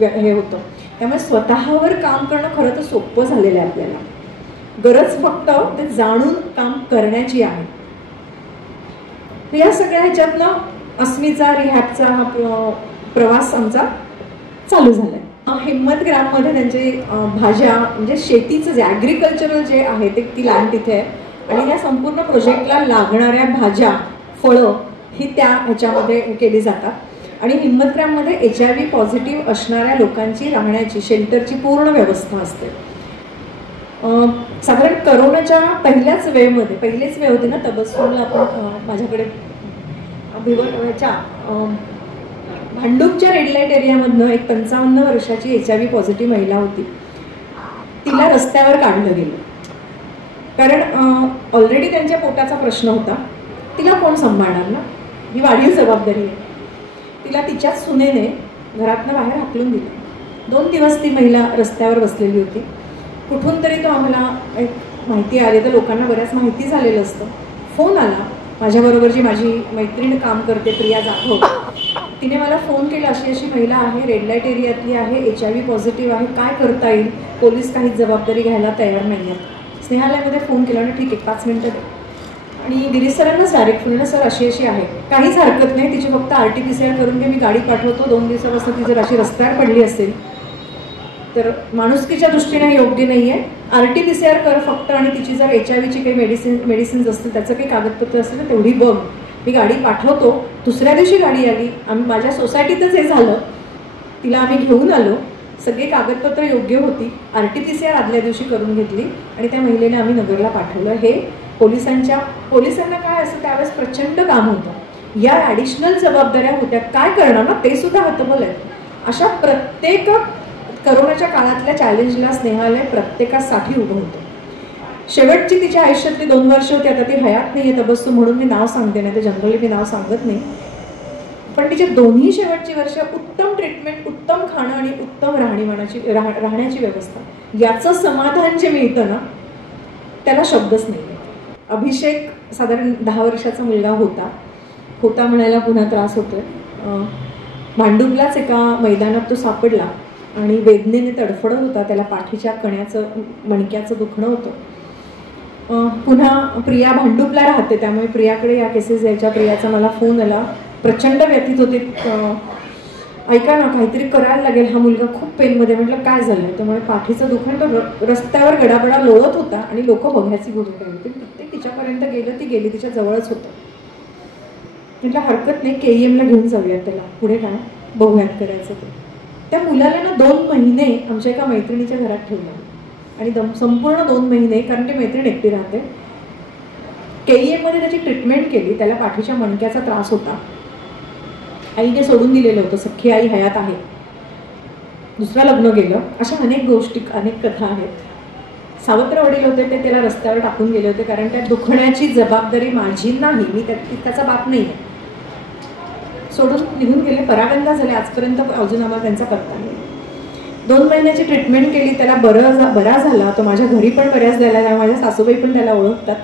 हे होतं. त्यामुळे स्वतःवर काम करणं खरं तर सोपं झालेलं आहे आपल्याला. गरज फक्त ते जाणून काम करण्याची आहे. या सगळ्या ह्याच्यातनं अस्मीचा, रिहॅबचा हा प्रवास आमचा चालू झालाय. हिम्मतग्राममध्ये त्यांचे भाज्या म्हणजे शेतीचं जे ॲग्रिकल्चरल जे आहे ते ती लँड तिथे आहे आणि त्या संपूर्ण प्रोजेक्टला लागणाऱ्या भाज्या फळं ही त्या ह्याच्यामध्ये केली जातात आणि हिम्मतग्राममध्ये HIV पॉझिटिव्ह असणाऱ्या लोकांची राहण्याची शेल्टरची पूर्ण व्यवस्था असते. साधारण करोनाच्या पहिलेच वेळ होती ना तबस्सुमला आपण माझ्याकडे ह्याच्या भांडूपच्या रेड लाईट एरियामधनं एक 55 वर्षाची HIV पॉझिटिव्ह महिला होती. तिला रस्त्यावर काढलं गेलं कारण ऑलरेडी त्यांच्या पोटाचा प्रश्न होता. तिला कोण सांभाळणार ना, ही वाढीव जबाबदारी आहे. तिला तिच्याच सुनेने घरातनं बाहेर हाकलून दिलं. 2 दिवस ती महिला रस्त्यावर बसलेली होती. कुठून तरी तो आम्हाला एक माहिती आली, तर लोकांना बऱ्याच माहिती झालेलं असतं. फोन आला, माझ्याबरोबर जी माझी मैत्रीण काम करते प्रिया जाधव, तिने मला फोन केला, अशी अशी महिला आहे, रेड लाईट एरियातली आहे, HIV पॉझिटिव्ह आहे, काय करता येईल, पोलीस काहीच जबाबदारी घ्यायला तयार नाही आहेत. स्नेहालयामध्ये फोन केला आणि ठीक आहे 5 मिनिटं दे. आणि गिरीश सरांनाच डायरेक्ट फोन, सर अशी अशी आहे, काहीच हरकत नाही, तिची फक्त RT-PCR करून घे, मी गाडी पाठवतो. 2 दिवसापासून ती जर अशी रस्त्यावर पडली असेल तर माणुसकीच्या दृष्टीने योग्य नाही आहे. RT-PCR कर फक्त आणि तिची जर HIVची काही मेडिसिन्स असतील, त्याचं काही कागदपत्र असतील तर तेवढी बघ, मी गाडी पाठवतो. दुसऱ्या दिवशी गाडी आली, आम्ही माझ्या सोसायटीतच हे झालं, तिला आम्ही घेऊन आलो, सगळे कागदपत्र योग्य होती, RT-PCR आदल्या दिवशी करून घेतली आणि त्या महिलेने आम्ही नगरला पाठवलं. हे पोलिसांना काय असं त्यावेळेस प्रचंड काम होतं, या ॲडिशनल जबाबदाऱ्या होत्या, काय करणार ना, ते सुद्धा हतबल आहेत. अशा प्रत्येक करोनाच्या काळातल्या चॅलेंजला स्नेहालय प्रत्येकासाठी उभं होतं. शेवटची तिच्या आयुष्यातली 2 वर्ष होती, आता ती हयात नाही आहे तबस्सुम म्हणून मी नाव सांगते, नाही तर जनरली मी नाव सांगत नाही. पण तिचे दोन्ही शेवटची वर्ष उत्तम ट्रीटमेंट, उत्तम खाणं आणि उत्तम राहण्याची व्यवस्था, याचं समाधान जे मिळतं ना त्याला शब्दच नाही. अभिषेक साधारण 10 वर्षाचा मुलगा होता म्हणायला पुन्हा त्रास होतोय. भांडुपलाच एका मैदानात तो सापडला आणि वेदनेने तडफडत होता, त्याला पाठीच्या मणक्याचं दुखणं होतं. पुन्हा प्रिया भांडुपला राहते, त्यामुळे प्रियाकडे या केसेस यायच्या. प्रियाचा मला फोन आला, प्रचंड व्यथित होते, ऐका ना काहीतरी करायला लागेल, हा मुलगा खूप पेनमध्ये. म्हटलं काय झालं, त्यामुळे पाठीचं दुखणं तो रस्त्यावर गडाबडा लोळत होता आणि लोक बघायची भूमिका होती. प्रत्येक तिच्यापर्यंत गेलं, ती गेली, तिच्या जवळच होतं. म्हटलं हरकत नाही, KEMला घेऊन जाऊयात त्याला, पुढे काय बघूयात करायचं ते. त्या मुलाला ना 2 महिने आमच्या एका मैत्रिणीच्या घरात ठेवलं आणि संपूर्ण 2 महिने, कारण ती मैत्रीण एकटी राहते, KEMमध्ये त्याची ट्रीटमेंट केली. त्याला पाठीच्या मणक्याचा त्रास होता, आईने सोडून दिलेलं होतं, सख्खी आई हयात आहे, दुसरं लग्न गेलं, अशा अनेक गोष्टी, अनेक कथा आहेत. सावत्र वडील होते, ते त्याला रस्त्यावर टाकून गेले होते, कारण त्या दुखण्याची जबाबदारी माझी नाही, मी त्याचा बाप नाही आहे, सोडून निघून गेले. परागंदा झाले, आजपर्यंत अजून आम्हाला त्यांचा पत्ता नाही. 2 महिन्याची ट्रीटमेंट केली, त्याला बरा झाला. तो माझ्या घरी पण बऱ्याच झाला, माझ्या सासूबाई पण त्याला ओळखतात.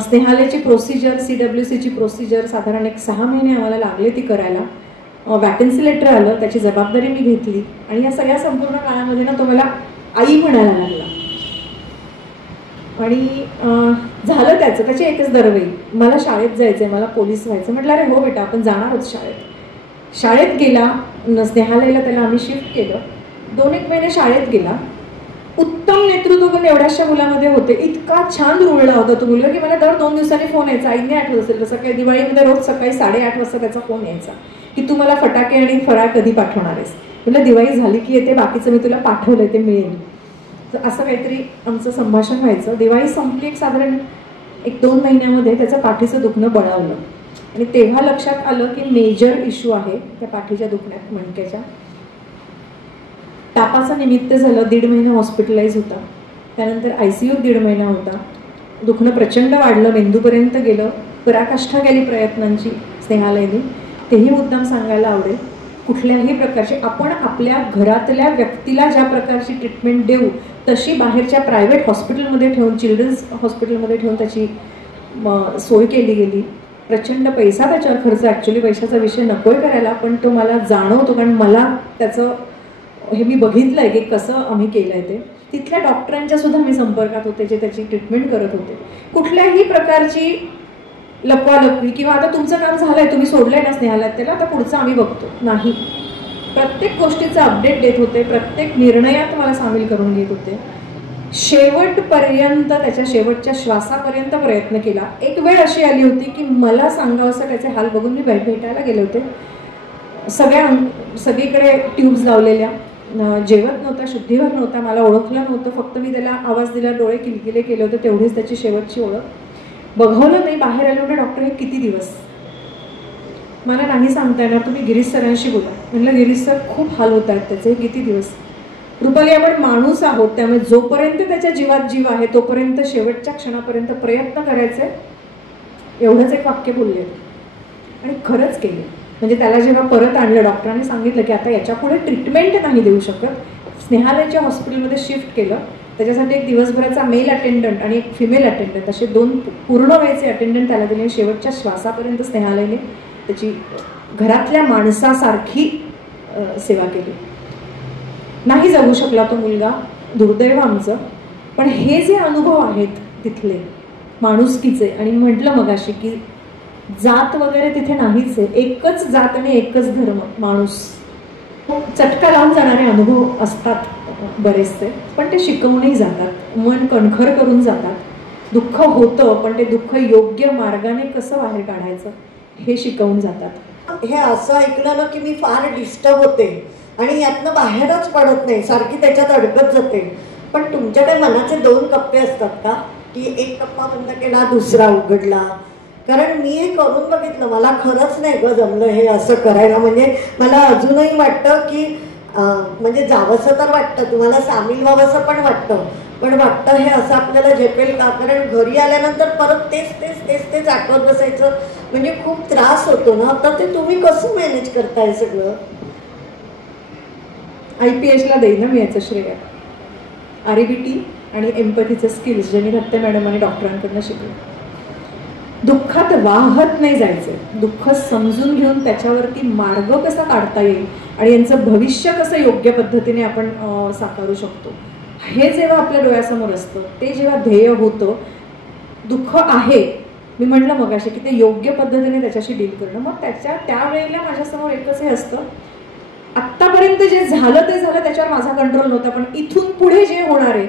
स्नेहालयाची प्रोसिजर, CWCची प्रोसिजर साधारण 6 महिने आम्हाला लागले ती करायला. वॅकन्सी लेटर आलं, त्याची जबाबदारी मी घेतली आणि या सगळ्या संपूर्ण काळामध्ये ना तो मला आई म्हणायला लागला. आणि झालं त्याची एकच दरवेळी, मला शाळेत जायचंय, मला पोलीस व्हायचं. म्हटलं अरे हो बेटा, आपण जाणार आहोत शाळेत गेला. स्नेहालयाला त्याला आम्ही शिफ्ट केलं, 2-1 महिने शाळेत गेला. उत्तम नेतृत्व पण एवढ्याशा मुलामध्ये होते, इतका छान रुळला होता तो मुलगा की मला दर 2 दिवसांनी फोन यायचा. आईने आठवत असेल तसं काही, दिवाळीमध्ये रोज सकाळी 8:30 वाजता त्याचा फोन यायचा की तू मला फटाके आणि फराळ कधी पाठवणार आहेस. म्हटलं दिवाळी झाली की येते, बाकीचं मी तुला पाठवलंय ते मिळेल. असं काहीतरी आमचं संभाषण व्हायचं. दिवाळी संपली, एक साधारण 1-2 महिन्यामध्ये त्याचं पाठीचं दुखणं बळावलं आणि तेव्हा लक्षात आलं की मेजर इश्यू आहे त्या पाठीच्या दुखण्यात, मणक्याच्या. तापाचं निमित्त झालं, 1.5 महिना हॉस्पिटलाइज होता, त्यानंतर ICUत 1.5 महिना होता. दुखणं प्रचंड वाढलं, मेंदूपर्यंत गेलं. पराकाष्ठा केली प्रयत्नांची स्नेहालयाने, तेही मुद्दाम सांगायला आवडेल. कुठल्याही प्रकारची आपण आपल्या घरातल्या व्यक्तीला ज्या प्रकारची ट्रीटमेंट देऊ तशी बाहेरच्या प्रायव्हेट हॉस्पिटलमध्ये ठेवून, चिल्ड्रन्स हॉस्पिटलमध्ये ठेवून त्याची सोय केली गेली. प्रचंड पैसा त्याच्यावर खर्च, ॲक्च्युली पैशाचा विषय नकोय करायला, पण तो मला जाणवतो कारण मला त्याचं हे मी बघितलं आहे की कसं आम्ही केलं आहे ते. तिथल्या डॉक्टरांच्या सुद्धा मी संपर्कात होते जे त्याची ट्रीटमेंट करत होते. कुठल्याही प्रकारची लपवालपवी किंवा आता तुमचं काम झालंय, तुम्ही सोडलंय ना स्नेहालयात त्याला, आता पुढचं आम्ही बघतो, नाही. प्रत्येक गोष्टीचा अपडेट देत होते, प्रत्येक निर्णयात मला सामील करून घेत होते. शेवटपर्यंत, त्याच्या शेवटच्या श्वासापर्यंत प्रयत्न केला. एक वेळ अशी आली होती की मला सांगावंसं त्याचे हाल बघून मी भेटायला गेले होते. सगळीकडे ट्यूब्स लावलेल्या, जेवत नव्हता, शुद्धीवर नव्हता, मला ओळखलं नव्हतं. फक्त मी त्याला आवाज दिला, डोळे किलकिले केले होते, तेवढीच त्याची शेवटची ओळख. बघवलं नाही, बाहेर आले होते. डॉक्टर हे किती दिवस? मला नाही सांगता येणार, तुम्ही गिरीश सरांशी बोला. म्हणलं गिरीश सर खूप हाल होत आहेत त्याचे, किती दिवस? रुपाली आपण माणूस आहोत, त्यामुळे जोपर्यंत त्याच्या जीवात जीव आहे तोपर्यंत शेवटच्या क्षणापर्यंत प्रयत्न करायचे, एवढंच एक वाक्य बोलले आणि खरंच केले. म्हणजे त्याला जेव्हा परत आणलं, डॉक्टरांनी सांगितलं की आता याच्यापुढे ट्रीटमेंट नाही देऊ शकत, स्नेहालयच्या हॉस्पिटलमध्ये शिफ्ट केलं. त्याच्यासाठी एक दिवसभराचा मेल अटेंडंट आणि एक फिमेल अटेंडंट असे 2 पूर्ण वेळेचे अटेंडंट त्याला दिले. शेवटच्या श्वासापर्यंत स्नेहालयने त्याची घरातल्या माणसासारखी सेवा केली. नाही जगू शकला तो मुलगा, दुर्दैव आमचं. पण हे जे अनुभव आहेत तिथले माणुसकीचे, आणि म्हटलं मगाशी की जात वगैरे तिथे नाहीच आहे, एकच जात आणि एकच धर्म, माणूस. चटका लावून जाणारे अनुभव असतात बरेचसे, पण ते शिकवूनही जातात, मन कणखर करून जातात. दुःख होतं पण ते दुःख योग्य मार्गाने कसं बाहेर काढायचं हे शिकवून जातात. हे असं ऐकलं ना की मी फार डिस्टर्ब होते आणि यातनं बाहेरच पडत नाही, सारखी त्याच्यात अडकत जाते. पण तुमच्याकडे मनाचे 2 कप्पे असतात का, की एक कप्पा बंद केला, दुसरा उघडला? कारण मी हे करून बघितलं, मला खरंच नाही ग जमलं हे असं करायला. म्हणजे मला अजूनही वाटतं की म्हणजे जावंसं तर वाटतं, तुम्हाला सामील व्हावंसं पण वाटतं, पण वाटतं हे असं आपल्याला झेपेल का? कारण घरी आल्यानंतर परत तेच आठवत बसायचं, म्हणजे खूप त्रास होतो ना. तर ते तुम्ही कसं मॅनेज करताय सगळं? IPH ला देईन ना मी याचं श्रेय. REBT आणि एम्पथीचे स्किल्स जे मी धत्ते मॅडम आणि डॉक्टरांकडनं शिकले. दुःखात वाहत नाही जायचं, दुःख समजून घेऊन त्याच्यावरती मार्ग कसा काढता येईल आणि यांचं भविष्य कसं योग्य पद्धतीने आपण साकारू शकतो, हे जेव्हा आपल्या डोळ्यासमोर असतं, ते जेव्हा ध्येय होतं. दुःख आहे, मी म्हटलं मगाशी की ते योग्य पद्धतीने त्याच्याशी डील करणं. मग त्यावेळेला माझ्यासमोर एकच हे असतं, आत्तापर्यंत जे झालं ते झालं, त्याच्यावर माझा कंट्रोल नव्हता, पण इथून पुढे जे होणार आहे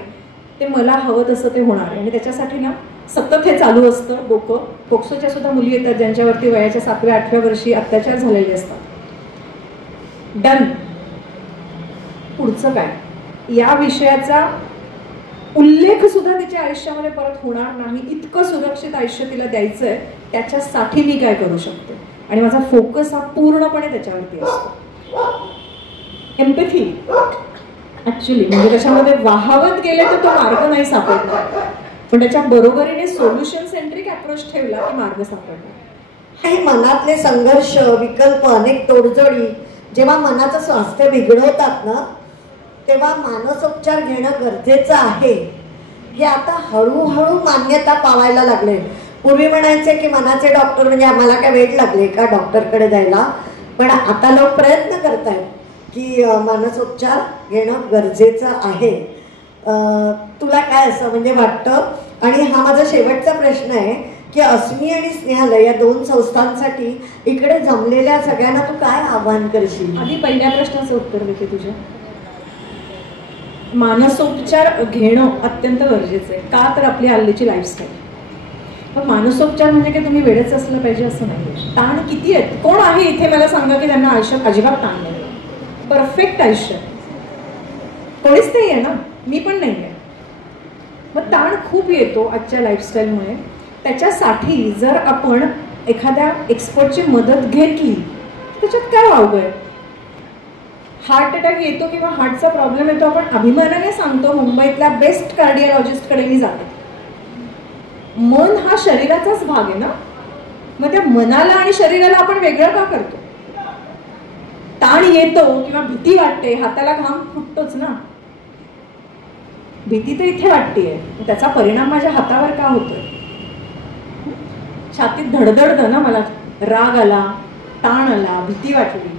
ते मला हवं तसं ते होणार आहे. आणि त्याच्यासाठी ना सतत हे चालू असतं डोकं. पोक्सोच्या सुद्धा मुली येतात ज्यांच्यावरती वयाच्या 7व्या 8व्या वर्षी अत्याचार झालेले असतात. डन, पुढचं काय, या विषयाचा उल्लेख सुद्धा तिच्या आयुष्यामध्ये परत होणार नाही, इतकं सुरक्षित आयुष्य तिला द्यायचं आहे, त्याच्यासाठी मी काय करू शकते. आणि माझा फोकस हा पूर्णपणे त्याच्यावरती असतो. एम्पॅथी ऍक्च्युली म्हणजे त्याच्यामध्ये वाहवत गेले तर तो मार्ग नाही सापडणार, पण त्याच्या बरोबरीने सोल्युशन सेंट्रिक अप्रोच ठेवला की मार्ग सापडणार. हे मनातले संघर्ष, विकल्प, अनेक तोडजोडी जेव्हा मनाचं स्वास्थ्य बिघडवतात ना, तेव्हा मानसोपचार घेणं गरजेचं आहे. हे आता हळूहळू मान्यता पावायला लागले. पूर्वी म्हणायचे की मनाचे डॉक्टर म्हणजे आम्हाला काय वेळ लागले का डॉक्टरकडे जायला, पण आता लोक प्रयत्न करतायत की मानसोपचार घेणं गरजेचं आहे. तुला काय असं म्हणजे वाटतं? आणि हा माझा शेवटचा प्रश्न आहे की अस्मी आणि स्नेहालय या 2 संस्थांसाठी इकडे जमलेल्या सगळ्यांना तू काय आव्हान करशील? आधी पहिल्या प्रश्नाचं उत्तर देते तुझ्या. मानसोपचार घेणं अत्यंत गरजेचं आहे. का तर आपली हल्लीची लाईफस्टाईल. पण मानसोपचार म्हणजे की तुम्ही वेळेच असलं पाहिजे असं नाही. ताण किती आहेत? कोण आहे इथे मला सांगा की त्यांना आयुष्यात अजिबात ताण नाही, परफेक्ट आयुष्य? कोणीच नाही आहे ना, मी पण नाही आहे. मग ताण खूप येतो आजच्या लाईफस्टाईलमुळे. त्याच्यासाठी जर आपण एखाद्या एक्सपर्टची मदत घेतली त्याच्यात काय वावगं आहे? हार्ट अटॅक येतो किंवा हार्टचा प्रॉब्लेम येतो, आपण अभिमानाने सांगतो मुंबईतल्या बेस्ट कार्डिओलॉजिस्टकडे मी जाते. मन हा शरीराचाच भाग आहे ना, मग त्या मनाला आणि शरीराला आपण वेगळं का करतो? ताण येतो किंवा भीती वाटते, हाताला घाम फुटतोच ना. भीती तर इथे वाटतेय, त्याचा परिणाम माझ्या हातावर का होतोय? छातीत धडधडतं ना, मला राग आला, ताण आला, भीती वाटली,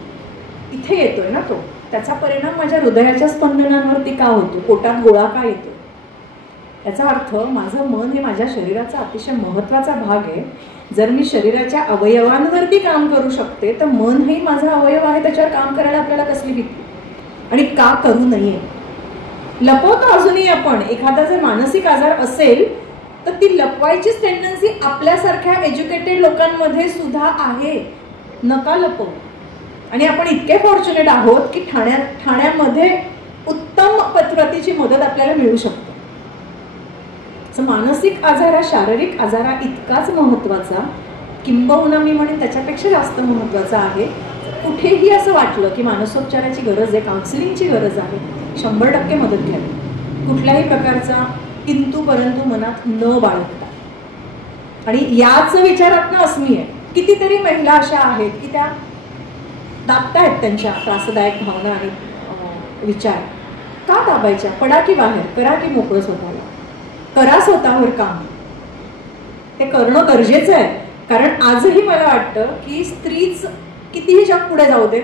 इथे येतोय ना तो. त्याचा परिणाम माझ्या हृदयाच्या स्पंदनांवरती का होतो? पोटात गोळा का येतो? याचा अर्थ माझं मन हे माझ्या शरीराचा अतिशय महत्त्वाचा भाग आहे. जर मी शरीराच्या अवयवांवरती काम करू शकते तर मन हे माझा अवयव आहे, त्याच्यावर काम करायला आपल्याला कसली भीती आणि का करू नये. लपवतो अजूनही आपण. एखादा जर मानसिक आजार असेल तर ती लपवायचीच टेंडन्सी आपल्यासारख्या एज्युकेटेड लोकांमध्ये सुद्धा आहे. नका लपवू. आणि आपण इतके फॉर्च्युनेट आहोत की ठाण्यामध्ये उत्तम प्रतीची मदत आपल्याला मिळू शकते. मानसिक आजार हा शारीरिक आजारा इतकाच महत्वाचा, किंबहुना मी म्हणेन त्याच्यापेक्षा जास्त महत्वाचा आहे. कुठेही असं वाटलं की मानसोपचाराची गरज आहे, काउन्सिलिंगची गरज आहे, 100% मदत घ्यावी. कुठल्याही प्रकारचा किंतु परंतु मनात न बाळगता. आणि याच विचारातनं अस्मी आहे. कितीतरी महिला अशा आहेत की त्या दाबतायत त्यांच्या त्रासदायक भावना आणि विचार. का दाबायच्या? पडा की बाहेर, करा की मोकळं स्वतःला, करा स्वतःवर काम. ते करणं गरजेचं आहे. कारण आजही मला वाटतं की स्त्रीच कितीही जग पुढे जाऊ दे,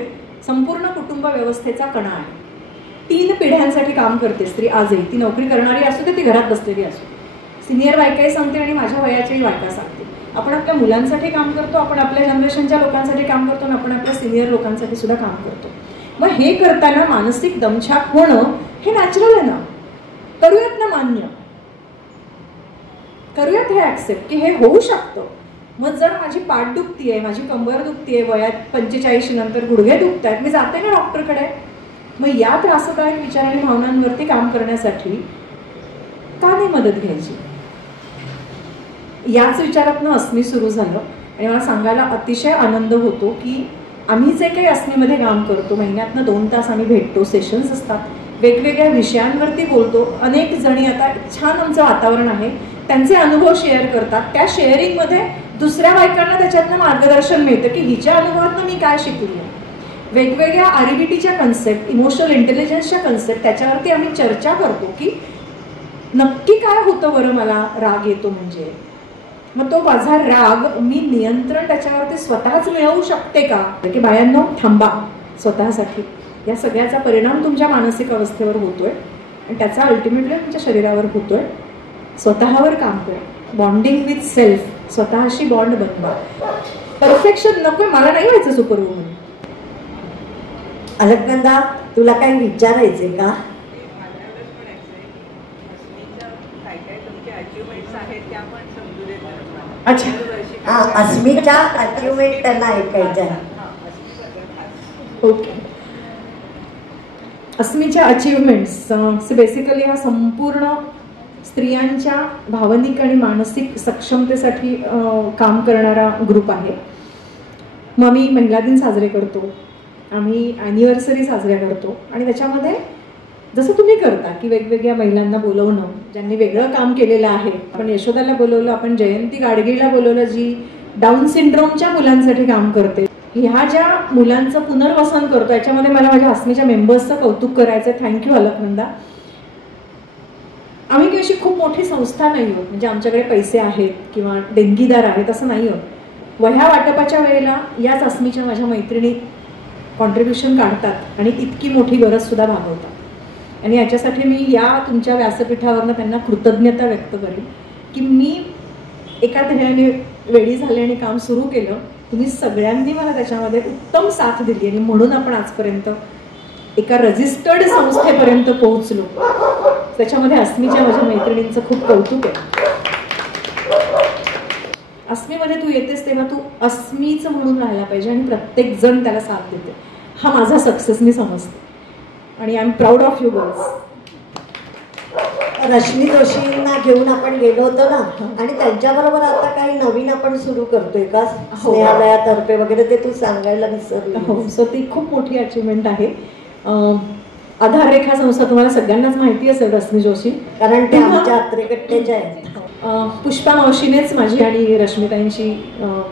संपूर्ण कुटुंब व्यवस्थेचा कणा आहे. 3 पिढ्यांसाठी काम करते स्त्री आजही. ती नोकरी करणारी असू दे, ती घरात बसलेली असू. सिनियर बायकाही सांगते आणि माझ्या वयाच्याही बायका सांगते. आपण आपल्या मुलांसाठी काम करतो, आपण आपल्या जनरेशनच्या लोकांसाठी काम करतो आणि आपण आपल्या सिनियर लोकांसाठी सुद्धा काम करतो. मग हे करताना मानसिक दमछाक होणं हे नॅचरल आहे ना. करूयात ना मान्य, करूयात हे ऍक्सेप्ट की हे होऊ शकतं. मग जर माझी पाठ दुखतीये, माझी कंबर दुखतीये, वयात 45 नंतर गुडघे दुखतायत, मी जाते ना डॉक्टरकडे. मग या त्रासदायक विचार आणि भावनांवरती काम करण्यासाठी का नाही मदत घ्यायची? याच विचारातनं अस्मी सुरू झालं. आणि मला सांगायला अतिशय आनंद होतो की आम्ही जे काही अस्मीमध्ये काम करतो, महिन्यातनं 2 तास आम्ही भेटतो, सेशन्स असतात, वेगवेगळ्या विषयांवरती बोलतो. अनेक जणी आता छान आमचं वातावरण आहे, त्यांचे अनुभव शेअर करतात. त्या शेअरिंगमध्ये दुसऱ्या बायकांना त्याच्यातनं मार्गदर्शन मिळतं की हिच्या अनुभवातनं मी काय शिकली. वेगवेगळ्या RBTच्या कन्सेप्ट, इमोशनल इंटेलिजन्सच्या कन्सेप्ट, त्याच्यावरती आम्ही चर्चा करतो की नक्की काय होतं बरं, मला राग येतो म्हणजे. मग तो माझा राग मी नियंत्रण त्याच्यावरती स्वतःच मिळवू शकते का? की बायांनो थांबा स्वतःसाठी. या सगळ्याचा परिणाम तुमच्या मानसिक अवस्थेवर होतोय आणि त्याचा अल्टिमेटली तुमच्या शरीरावर होतोय. स्वतःवर काम करा. बॉन्डिंग विथ सेल्फ, स्वतःशी बॉन्ड बनवा. परफेक्शन नको, मला नाही व्हायचं सुपरवुमन. अलकनंदा, तुला काही विचारायचंय का? अच्छा, हा, अस्मीच्या अचिव्हमेंट त्यांना ऐकायच्या. ओके. अस्मीच्या अचिव्हमेंट्स बेसिकली हा संपूर्ण स्त्रियांच्या भावनिक आणि मानसिक सक्षमतेसाठी काम करणारा ग्रुप आहे. मग आम्ही महिला दिन साजरे करतो, आम्ही ॲनिव्हर्सरी साजऱ्या करतो आणि त्याच्यामध्ये जसं तुम्ही करता की वेगवेगळ्या महिलांना बोलवणं, ज्यांनी वेगळं काम केलेलं आहे. आपण यशोदाला बोलवलं, आपण जयंती गाडगीळला बोलवलं जी डाऊन सिंड्रोमच्या मुलांसाठी काम करते. ह्या ज्या मुलांचं पुनर्वसन करतो याच्यामध्ये मला माझ्या अस्मीच्या मेंबर्सचं कौतुक करायचं. थँक्यू अलकनंदा. आम्ही काही अशी खूप मोठी संस्था नाही आहोत, म्हणजे आमच्याकडे पैसे आहेत किंवा देणगीदार आहेत असं नाही आहोत. वह्या वाटपाच्या वेळेला याच अस्मीच्या माझ्या मैत्रिणी कॉन्ट्रीब्युशन काढतात आणि इतकी मोठी गरज सुद्धा भागवतात. आणि याच्यासाठी मी या तुमच्या व्यासपीठावरनं त्यांना कृतज्ञता व्यक्त करेन की मी एका ध्येयाने वेळी झाले आणि काम सुरू केलं. तुम्ही सगळ्यांनी मला त्याच्यामध्ये उत्तम साथ दिली आणि म्हणून आपण आजपर्यंत एका रजिस्टर्ड संस्थेपर्यंत पोहोचलो. त्याच्यामध्ये अस्मीच्या माझ्या मैत्रिणींचं खूप कौतुक आहे. अस्मीमध्ये तू येतेस तेव्हा तू अस्मीच म्हणून राहायला पाहिजे आणि प्रत्येक जण त्याला साथ देते. हा माझा सक्सेस मी समजते आणि I am proud of you girls. Rashmi जोशींना घेऊन आपण गेलो होतो ना, आणि त्यांच्याबरोबर आता काही नवीन आपण सुरू करतोय का स्नेहालयातर्फे वगैरे, ते तू सांगायला विसरली. हो, सो ती खूप मोठी अचिव्हमेंट आहे. आधार रेखा संस्था तुम्हाला सगळ्यांनाच माहिती असेल, रश्मी जोशी, कारण ते आमच्या आत्रेकट्टेच्या आहेत. पुष्पा मावशीनेच माझी आणि रश्मिताईंची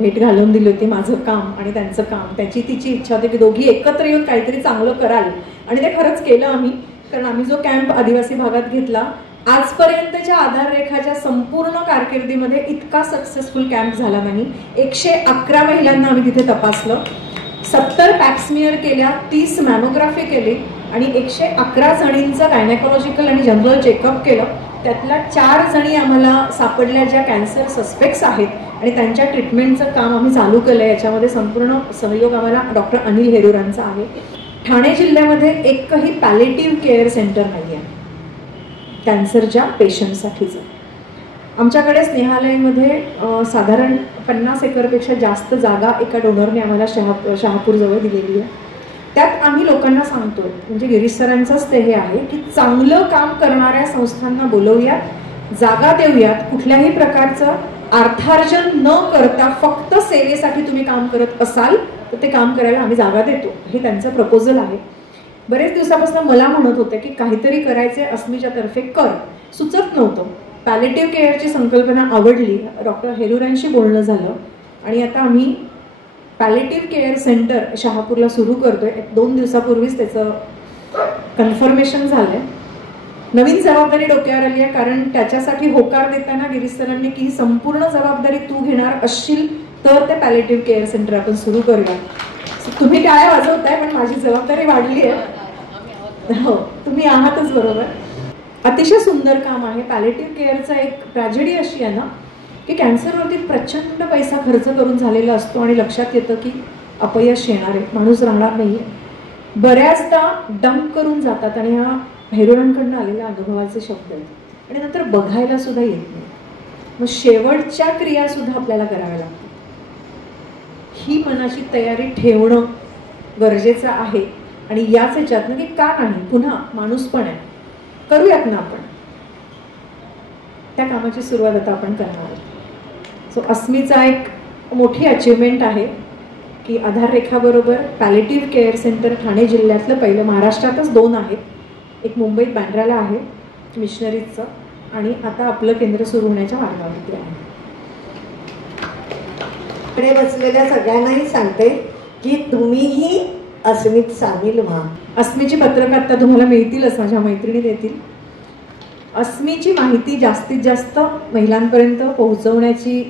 भेट घालून दिली होती. माझं काम आणि त्यांचं काम, त्याची तिची इच्छा होती की दोघी एकत्र येऊन काहीतरी चांगलं कराल आणि ते खरंच केलं आम्ही. कारण आम्ही जो कॅम्प आदिवासी भागात घेतला, आजपर्यंतच्या आधार रेखाच्या संपूर्ण कारकिर्दीमध्ये इतका सक्सेसफुल कॅम्प झाला नाही. 111 महिलांना आम्ही तिथे तपासलं, 70 पॅक्समियर केल्या, 30 मॅमोग्राफी केली आणि 111 जणींचं गायनेकोलॉजिकल आणि जनरल चेकअप केलं. त्यातल्या 4 जणी आम्हाला सापडल्या ज्या कॅन्सर सस्पेक्ट्स आहेत आणि त्यांच्या ट्रीटमेंटचं काम आम्ही चालू केलं आहे. याच्यामध्ये संपूर्ण सहयोग आम्हाला डॉक्टर अनिल हेरूरांचा आहे. ठाणे जिल्ह्यामध्ये एकही पॅलेटिव्ह केअर सेंटर नाही आहे कॅन्सरच्या पेशंटसाठीचं. आमच्याकडे स्नेहालयमध्ये साधारण 50 एकरपेक्षा जास्त जागा एका डोनरने आम्हाला शहापूरजवळ दिलेली आहे. त्यात आम्ही लोकांना सांगतोय, म्हणजे गिरीश सरांचंच ते हे आहे की चांगलं काम करणाऱ्या संस्थांना बोलवूयात, जागा देऊयात, कुठल्याही प्रकारचं अर्थार्जन न करता फक्त सेवेसाठी तुम्ही काम करत असाल तर ते काम करायला आम्ही जागा देतो. हे त्यांचं प्रपोजल आहे. बरेच दिवसापासून मला म्हणत होते की काहीतरी करायचे अस्मीच्या तर्फे कर, सुचत नव्हतं. पॅलेटिव्ह केअरची संकल्पना आवडली, डॉक्टर हेरूरांशी बोलणं झालं आणि आता आम्ही पॅलेटिव्ह केअर सेंटर शहापूरला सुरू करतोय. 2 दिवसापूर्वीच त्याचं कन्फर्मेशन झालंय. नवीन जबाबदारी डोक्यावर आली आहे, कारण त्याच्यासाठी होकार देताना गिरीश सरांनी की संपूर्ण जबाबदारी तू घेणार असशील तर ते पॅलेटिव्ह केअर सेंटर आपण सुरू करूया. तुम्ही टाळ्या वाजवताय पण माझी जबाबदारी वाढली आहे. हो, तुम्ही आहातच बरोबर. अतिशय सुंदर काम आहे. पॅलेटिव्ह केअरचा एक ट्रॅजेडी अशी आहे ना की कॅन्सरवरती प्रचंड पैसा खर्च करून झालेला असतो आणि लक्षात येतं की अपयश येणार आहे, माणूस राहणार नाही आहे. बऱ्याचदा डंप करून जातात आणि ह्या हेरूरांकडनं आलेल्या अनुभवाचे शब्द आहेत आणि नंतर बघायला सुद्धा येत नाही. मग शेवटच्या क्रिया सुद्धा आपल्याला कराव्या लागतात. ही मनाची तयारी ठेवणं गरजेचं आहे आणि याच ह्याच्यातनं की का नाही, पुन्हा माणूस पण आहे, करूयात ना आपण. त्या कामाची सुरुवात आता आपण करणार आहोत. सो अस्मीचा एक मोठी अचिव्हमेंट आहे की आधार रेखाबरोबर पॅलेटिव्ह केअर सेंटर ठाणे जिल्ह्यातलं पहिलं, महाराष्ट्रातच 2 आहेत. एक मुंबईत बँड्राला आहे मिशनरीजचं आणि आता आपलं केंद्र सुरू होण्याच्या मार्गावरती आहे. पुढे बसलेल्या सगळ्यांनाही सांगते की तुम्हीही अस्मीत सामील व्हा. अस्मीची पत्रक आता तुम्हाला मिळतीलच, माझ्या मैत्रिणी देतील. अस्मीची माहिती जास्तीत जास्त महिलांपर्यंत पोहोचवण्याची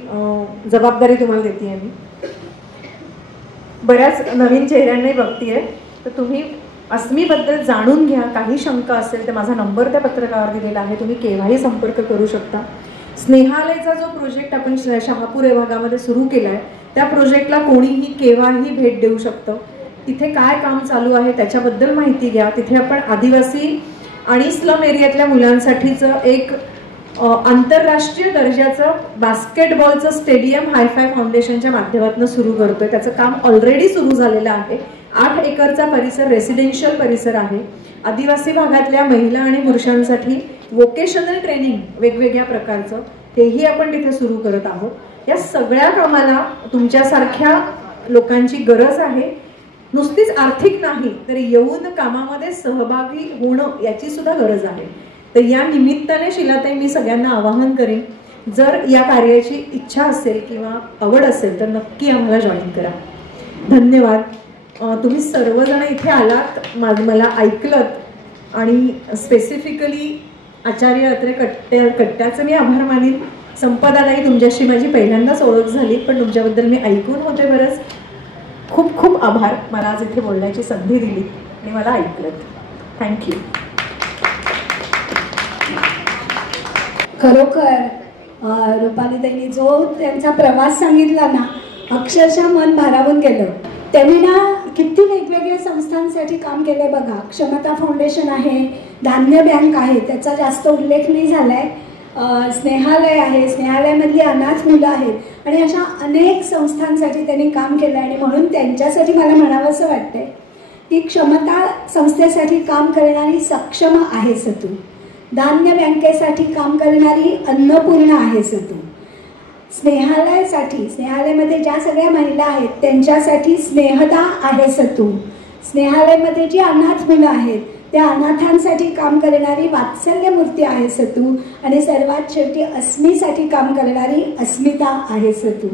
जबाबदारी तुम्हाला देते आहे मी. बऱ्याच नवीन चेहऱ्यांनाही बघतीये, तर तुम्ही अस्मीबद्दल जाणून घ्या. काही शंका असेल तर माझा नंबर त्या पत्रकावर दिलेला आहे, तुम्ही केव्हाही संपर्क करू शकता. स्नेहालयचा जो प्रोजेक्ट आपण शहापूर या भागामध्ये सुरू केला आहे त्या प्रोजेक्टला कोणीही केव्हाही भेट देऊ शकतं. तिथे काय काम चालू आहे त्याच्याबद्दल माहिती घ्या. तिथे आपण आदिवासी आणि स्लम एरियातल्या मुलांसाठीचं एक आंतरराष्ट्रीय दर्जाचं बास्केटबॉलचं स्टेडियम हायफाय फाउंडेशनच्या माध्यमातून सुरू करतोय. त्याचं काम ऑलरेडी सुरू झालेलं आहे. 8 एकरचा परिसर रेसिडेन्शियल परिसर आहे. आदिवासी भागातल्या महिला आणि पुरुषांसाठी वोकेशनल ट्रेनिंग वेगवेगळ्या प्रकारचं तेही आपण तिथे सुरू करत आहोत. या सगळ्या कामाला तुमच्यासारख्या लोकांची गरज आहे. नुसतीच आर्थिक नाही तर येऊन कामामध्ये सहभागी होणं याची सुद्धा गरज आहे. तर या निमित्ताने शिलाताई मी सगळ्यांना आवाहन करेन, जर या कार्याची इच्छा असेल किंवा आवड असेल तर नक्की आम्हाला जॉईन करा. धन्यवाद. तुम्ही सर्वजण इथे आलात, मला ऐकलत आणि स्पेसिफिकली आचार्य अत्रे कट्ट्याचं मी आभार मानीन. संपदालाही तुमच्याशी माझी पहिल्यांदाच ओळख झाली, पण तुमच्याबद्दल मी ऐकून होते बरंच. खूप खूप आभार, मला आज इथे बोलण्याची संधी दिली आणि मला ऐकलत. थँक्यू. खरोखर रुपालीताईंनी जो त्यांचा प्रवास सांगितला ना, अक्षरशः मन भारावून गेलं. त्यांनी ना किती वेगवेगळ्या संस्थांसाठी काम केलंय बघा. क्षमता फाउंडेशन आहे, धान्य बँक आहे, त्याचा जास्त उल्लेख नाही झालाय. स्नेहालय आहे, स्नेहालयामधली अनाथ मुलं आहेत आणि अशा अनेक संस्थांसाठी त्यांनी काम केलं आहे. आणि म्हणून त्यांच्यासाठी मला म्हणावं असं वाटतंय की क्षमता संस्थेसाठी काम करणारी सक्षम आहेस तू, धान्य बँकेसाठी काम करणारी अन्नपूर्णा आहेस तू, स्नेहालयासाठी, स्नेहालयामध्ये ज्या सगळ्या महिला आहेत त्यांच्यासाठी स्नेहदा आहेस तू, स्नेहालयामध्ये जी अनाथ मुलं आहेत त्या अनाथांसाठी काम करणारी वात्सल्यमूर्ती आहेस तू आणि सर्वात शेवटी अस्मीसाठी काम करणारी अस्मिता आहेस तू.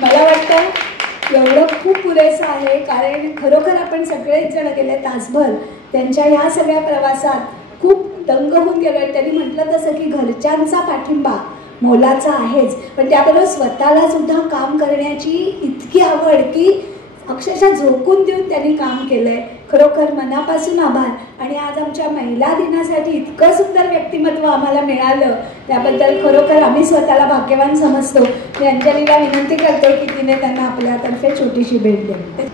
मला वाटतं एवढं खूप पुरेसं आहे, कारण खरोखर आपण सगळेच जण गेले तासभर त्यांच्या ह्या सगळ्या प्रवासात खूप दंग होऊन गेलो. त्यांनी म्हटलं तसं की घरच्यांचा पाठिंबा मोलाचा आहेच, पण त्याबरोबर स्वतःला सुद्धा काम करण्याची इतकी आवड की अक्षरशः झोकून देऊन त्यांनी काम केलंय. खरोखर मनापासून आभार. आणि आज आमच्या महिला दिनासाठी इतकं सुंदर व्यक्तिमत्व आम्हाला मिळालं त्याबद्दल खरोखर आम्ही स्वतःला भाग्यवान समजतो. मी अंजलीला विनंती करते की तिने त्यांना आपल्यातर्फे छोटीशी भेट द्यावी.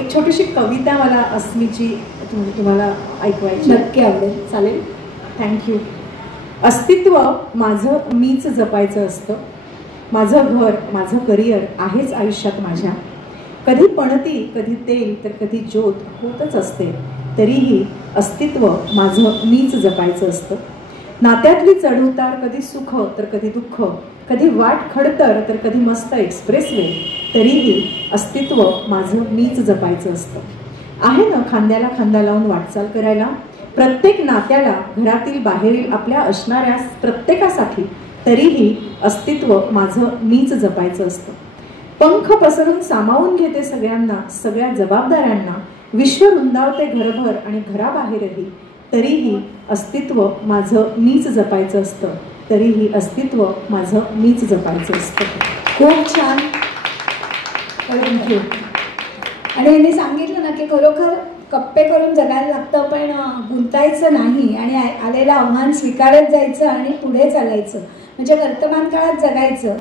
एक छोटीशी कविता मला अस्मीची तुम्हाला ऐकवायची. नक्की आवडेल. चालेल. थँक्यू. अस्तित्व माझं मीच जपायचं असतं. माझं घर माझं करिअर आहेच आयुष्यात माझ्या. कधी पणती कधी तेल तर कधी ज्योत होतच असते. तरीही अस्तित्व माझं मीच जपायचं असतं. नात्यातली चढउतार कधी सुख तर कधी दुःख, कधी वाट खडतर तर कधी मस्त एक्सप्रेसवे, तरीही अस्तित्व माझं मीच जपायचं असतं. आहे ना खांद्याला खांदा लावून वाटचाल करायला प्रत्येक नात्याला, घरातील बाहेरील आपल्या असणाऱ्या प्रत्येकासाठी, तरीही अस्तित्व माझं मीच जपायचं असतं. पंख पसरून सामावून घेते सगळ्यांना, सगळ्या जबाबदाऱ्यांना, विश्व रुंदावते घरभर आणि घराबाहेरही, तरीही अस्तित्व माझं मीच जपायचं असतं. तरीही अस्तित्व माझं मीच जपायचं असतं. खूप छान. थँक्यू. आणि यांनी सांगितलं ना की खरोखर कप्पे करून जगायला लागतं, पण गुंतायचं नाही आणि आलेलं आव्हान स्वीकारत जायचं आणि पुढे चालायचं. म्हणजे वर्तमान काळात जगायचं.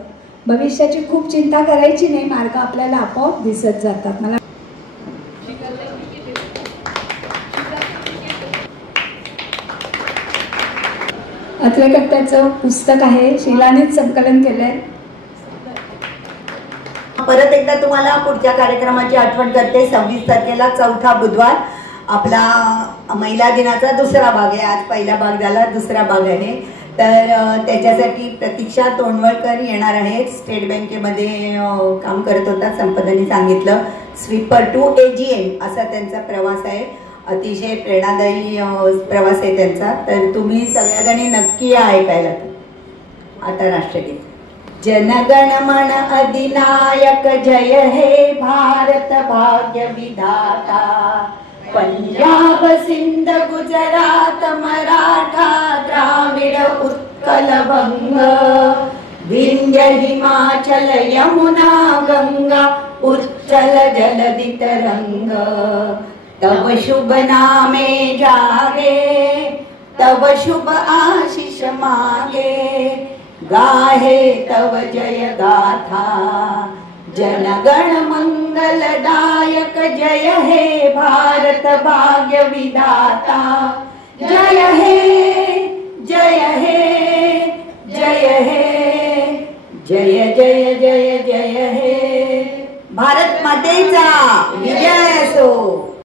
भविष्याची खूप चिंता करायची नाही. मार्ग आपल्याला आपोआप दिसत जातात. मला अत्रेकट्ट्याचं पुस्तक आहे, शीलानेच संकलन केलंय. परत एकदा तुम्हाला पुढच्या कार्यक्रमाची आठवण करते. 26 तारखेला चौथा बुधवार आपला महिला दिनाचा दुसरा भाग आहे. आज पहिला भाग झाला, दुसरा भाग आहे. तर त्याच्यासाठी प्रतीक्षा तोंडवळकर येणार आहेत. स्टेट बँकेमध्ये काम करत होता, संपदाने सांगितलं. स्वीपर टू AGM असा त्यांचा प्रवास आहे. अतिशय प्रेरणादायी प्रवास आहे त्यांचा. तर तुम्ही सगळ्याजणी नक्की ऐकायला. आता राष्ट्रगीत. जनगण मन अधिनायक जय हे भारत भाग्य विधाता. पंजाब सिंध गुजरात मराठा द्राविड उत्कल बंग. विंध्य हिमाचल यमुना गंगा उच्चल जलधि तरंग. तब शुभ नामे जागे, तब शुभ आशीष मागे. गाहे तव जय गाथा, जनगण मंगलदायक जय हे भारत भाग्य विधाता. जय हे जय हे जय हे जय जय जय जय हे. भारत मातेचा विजय असो.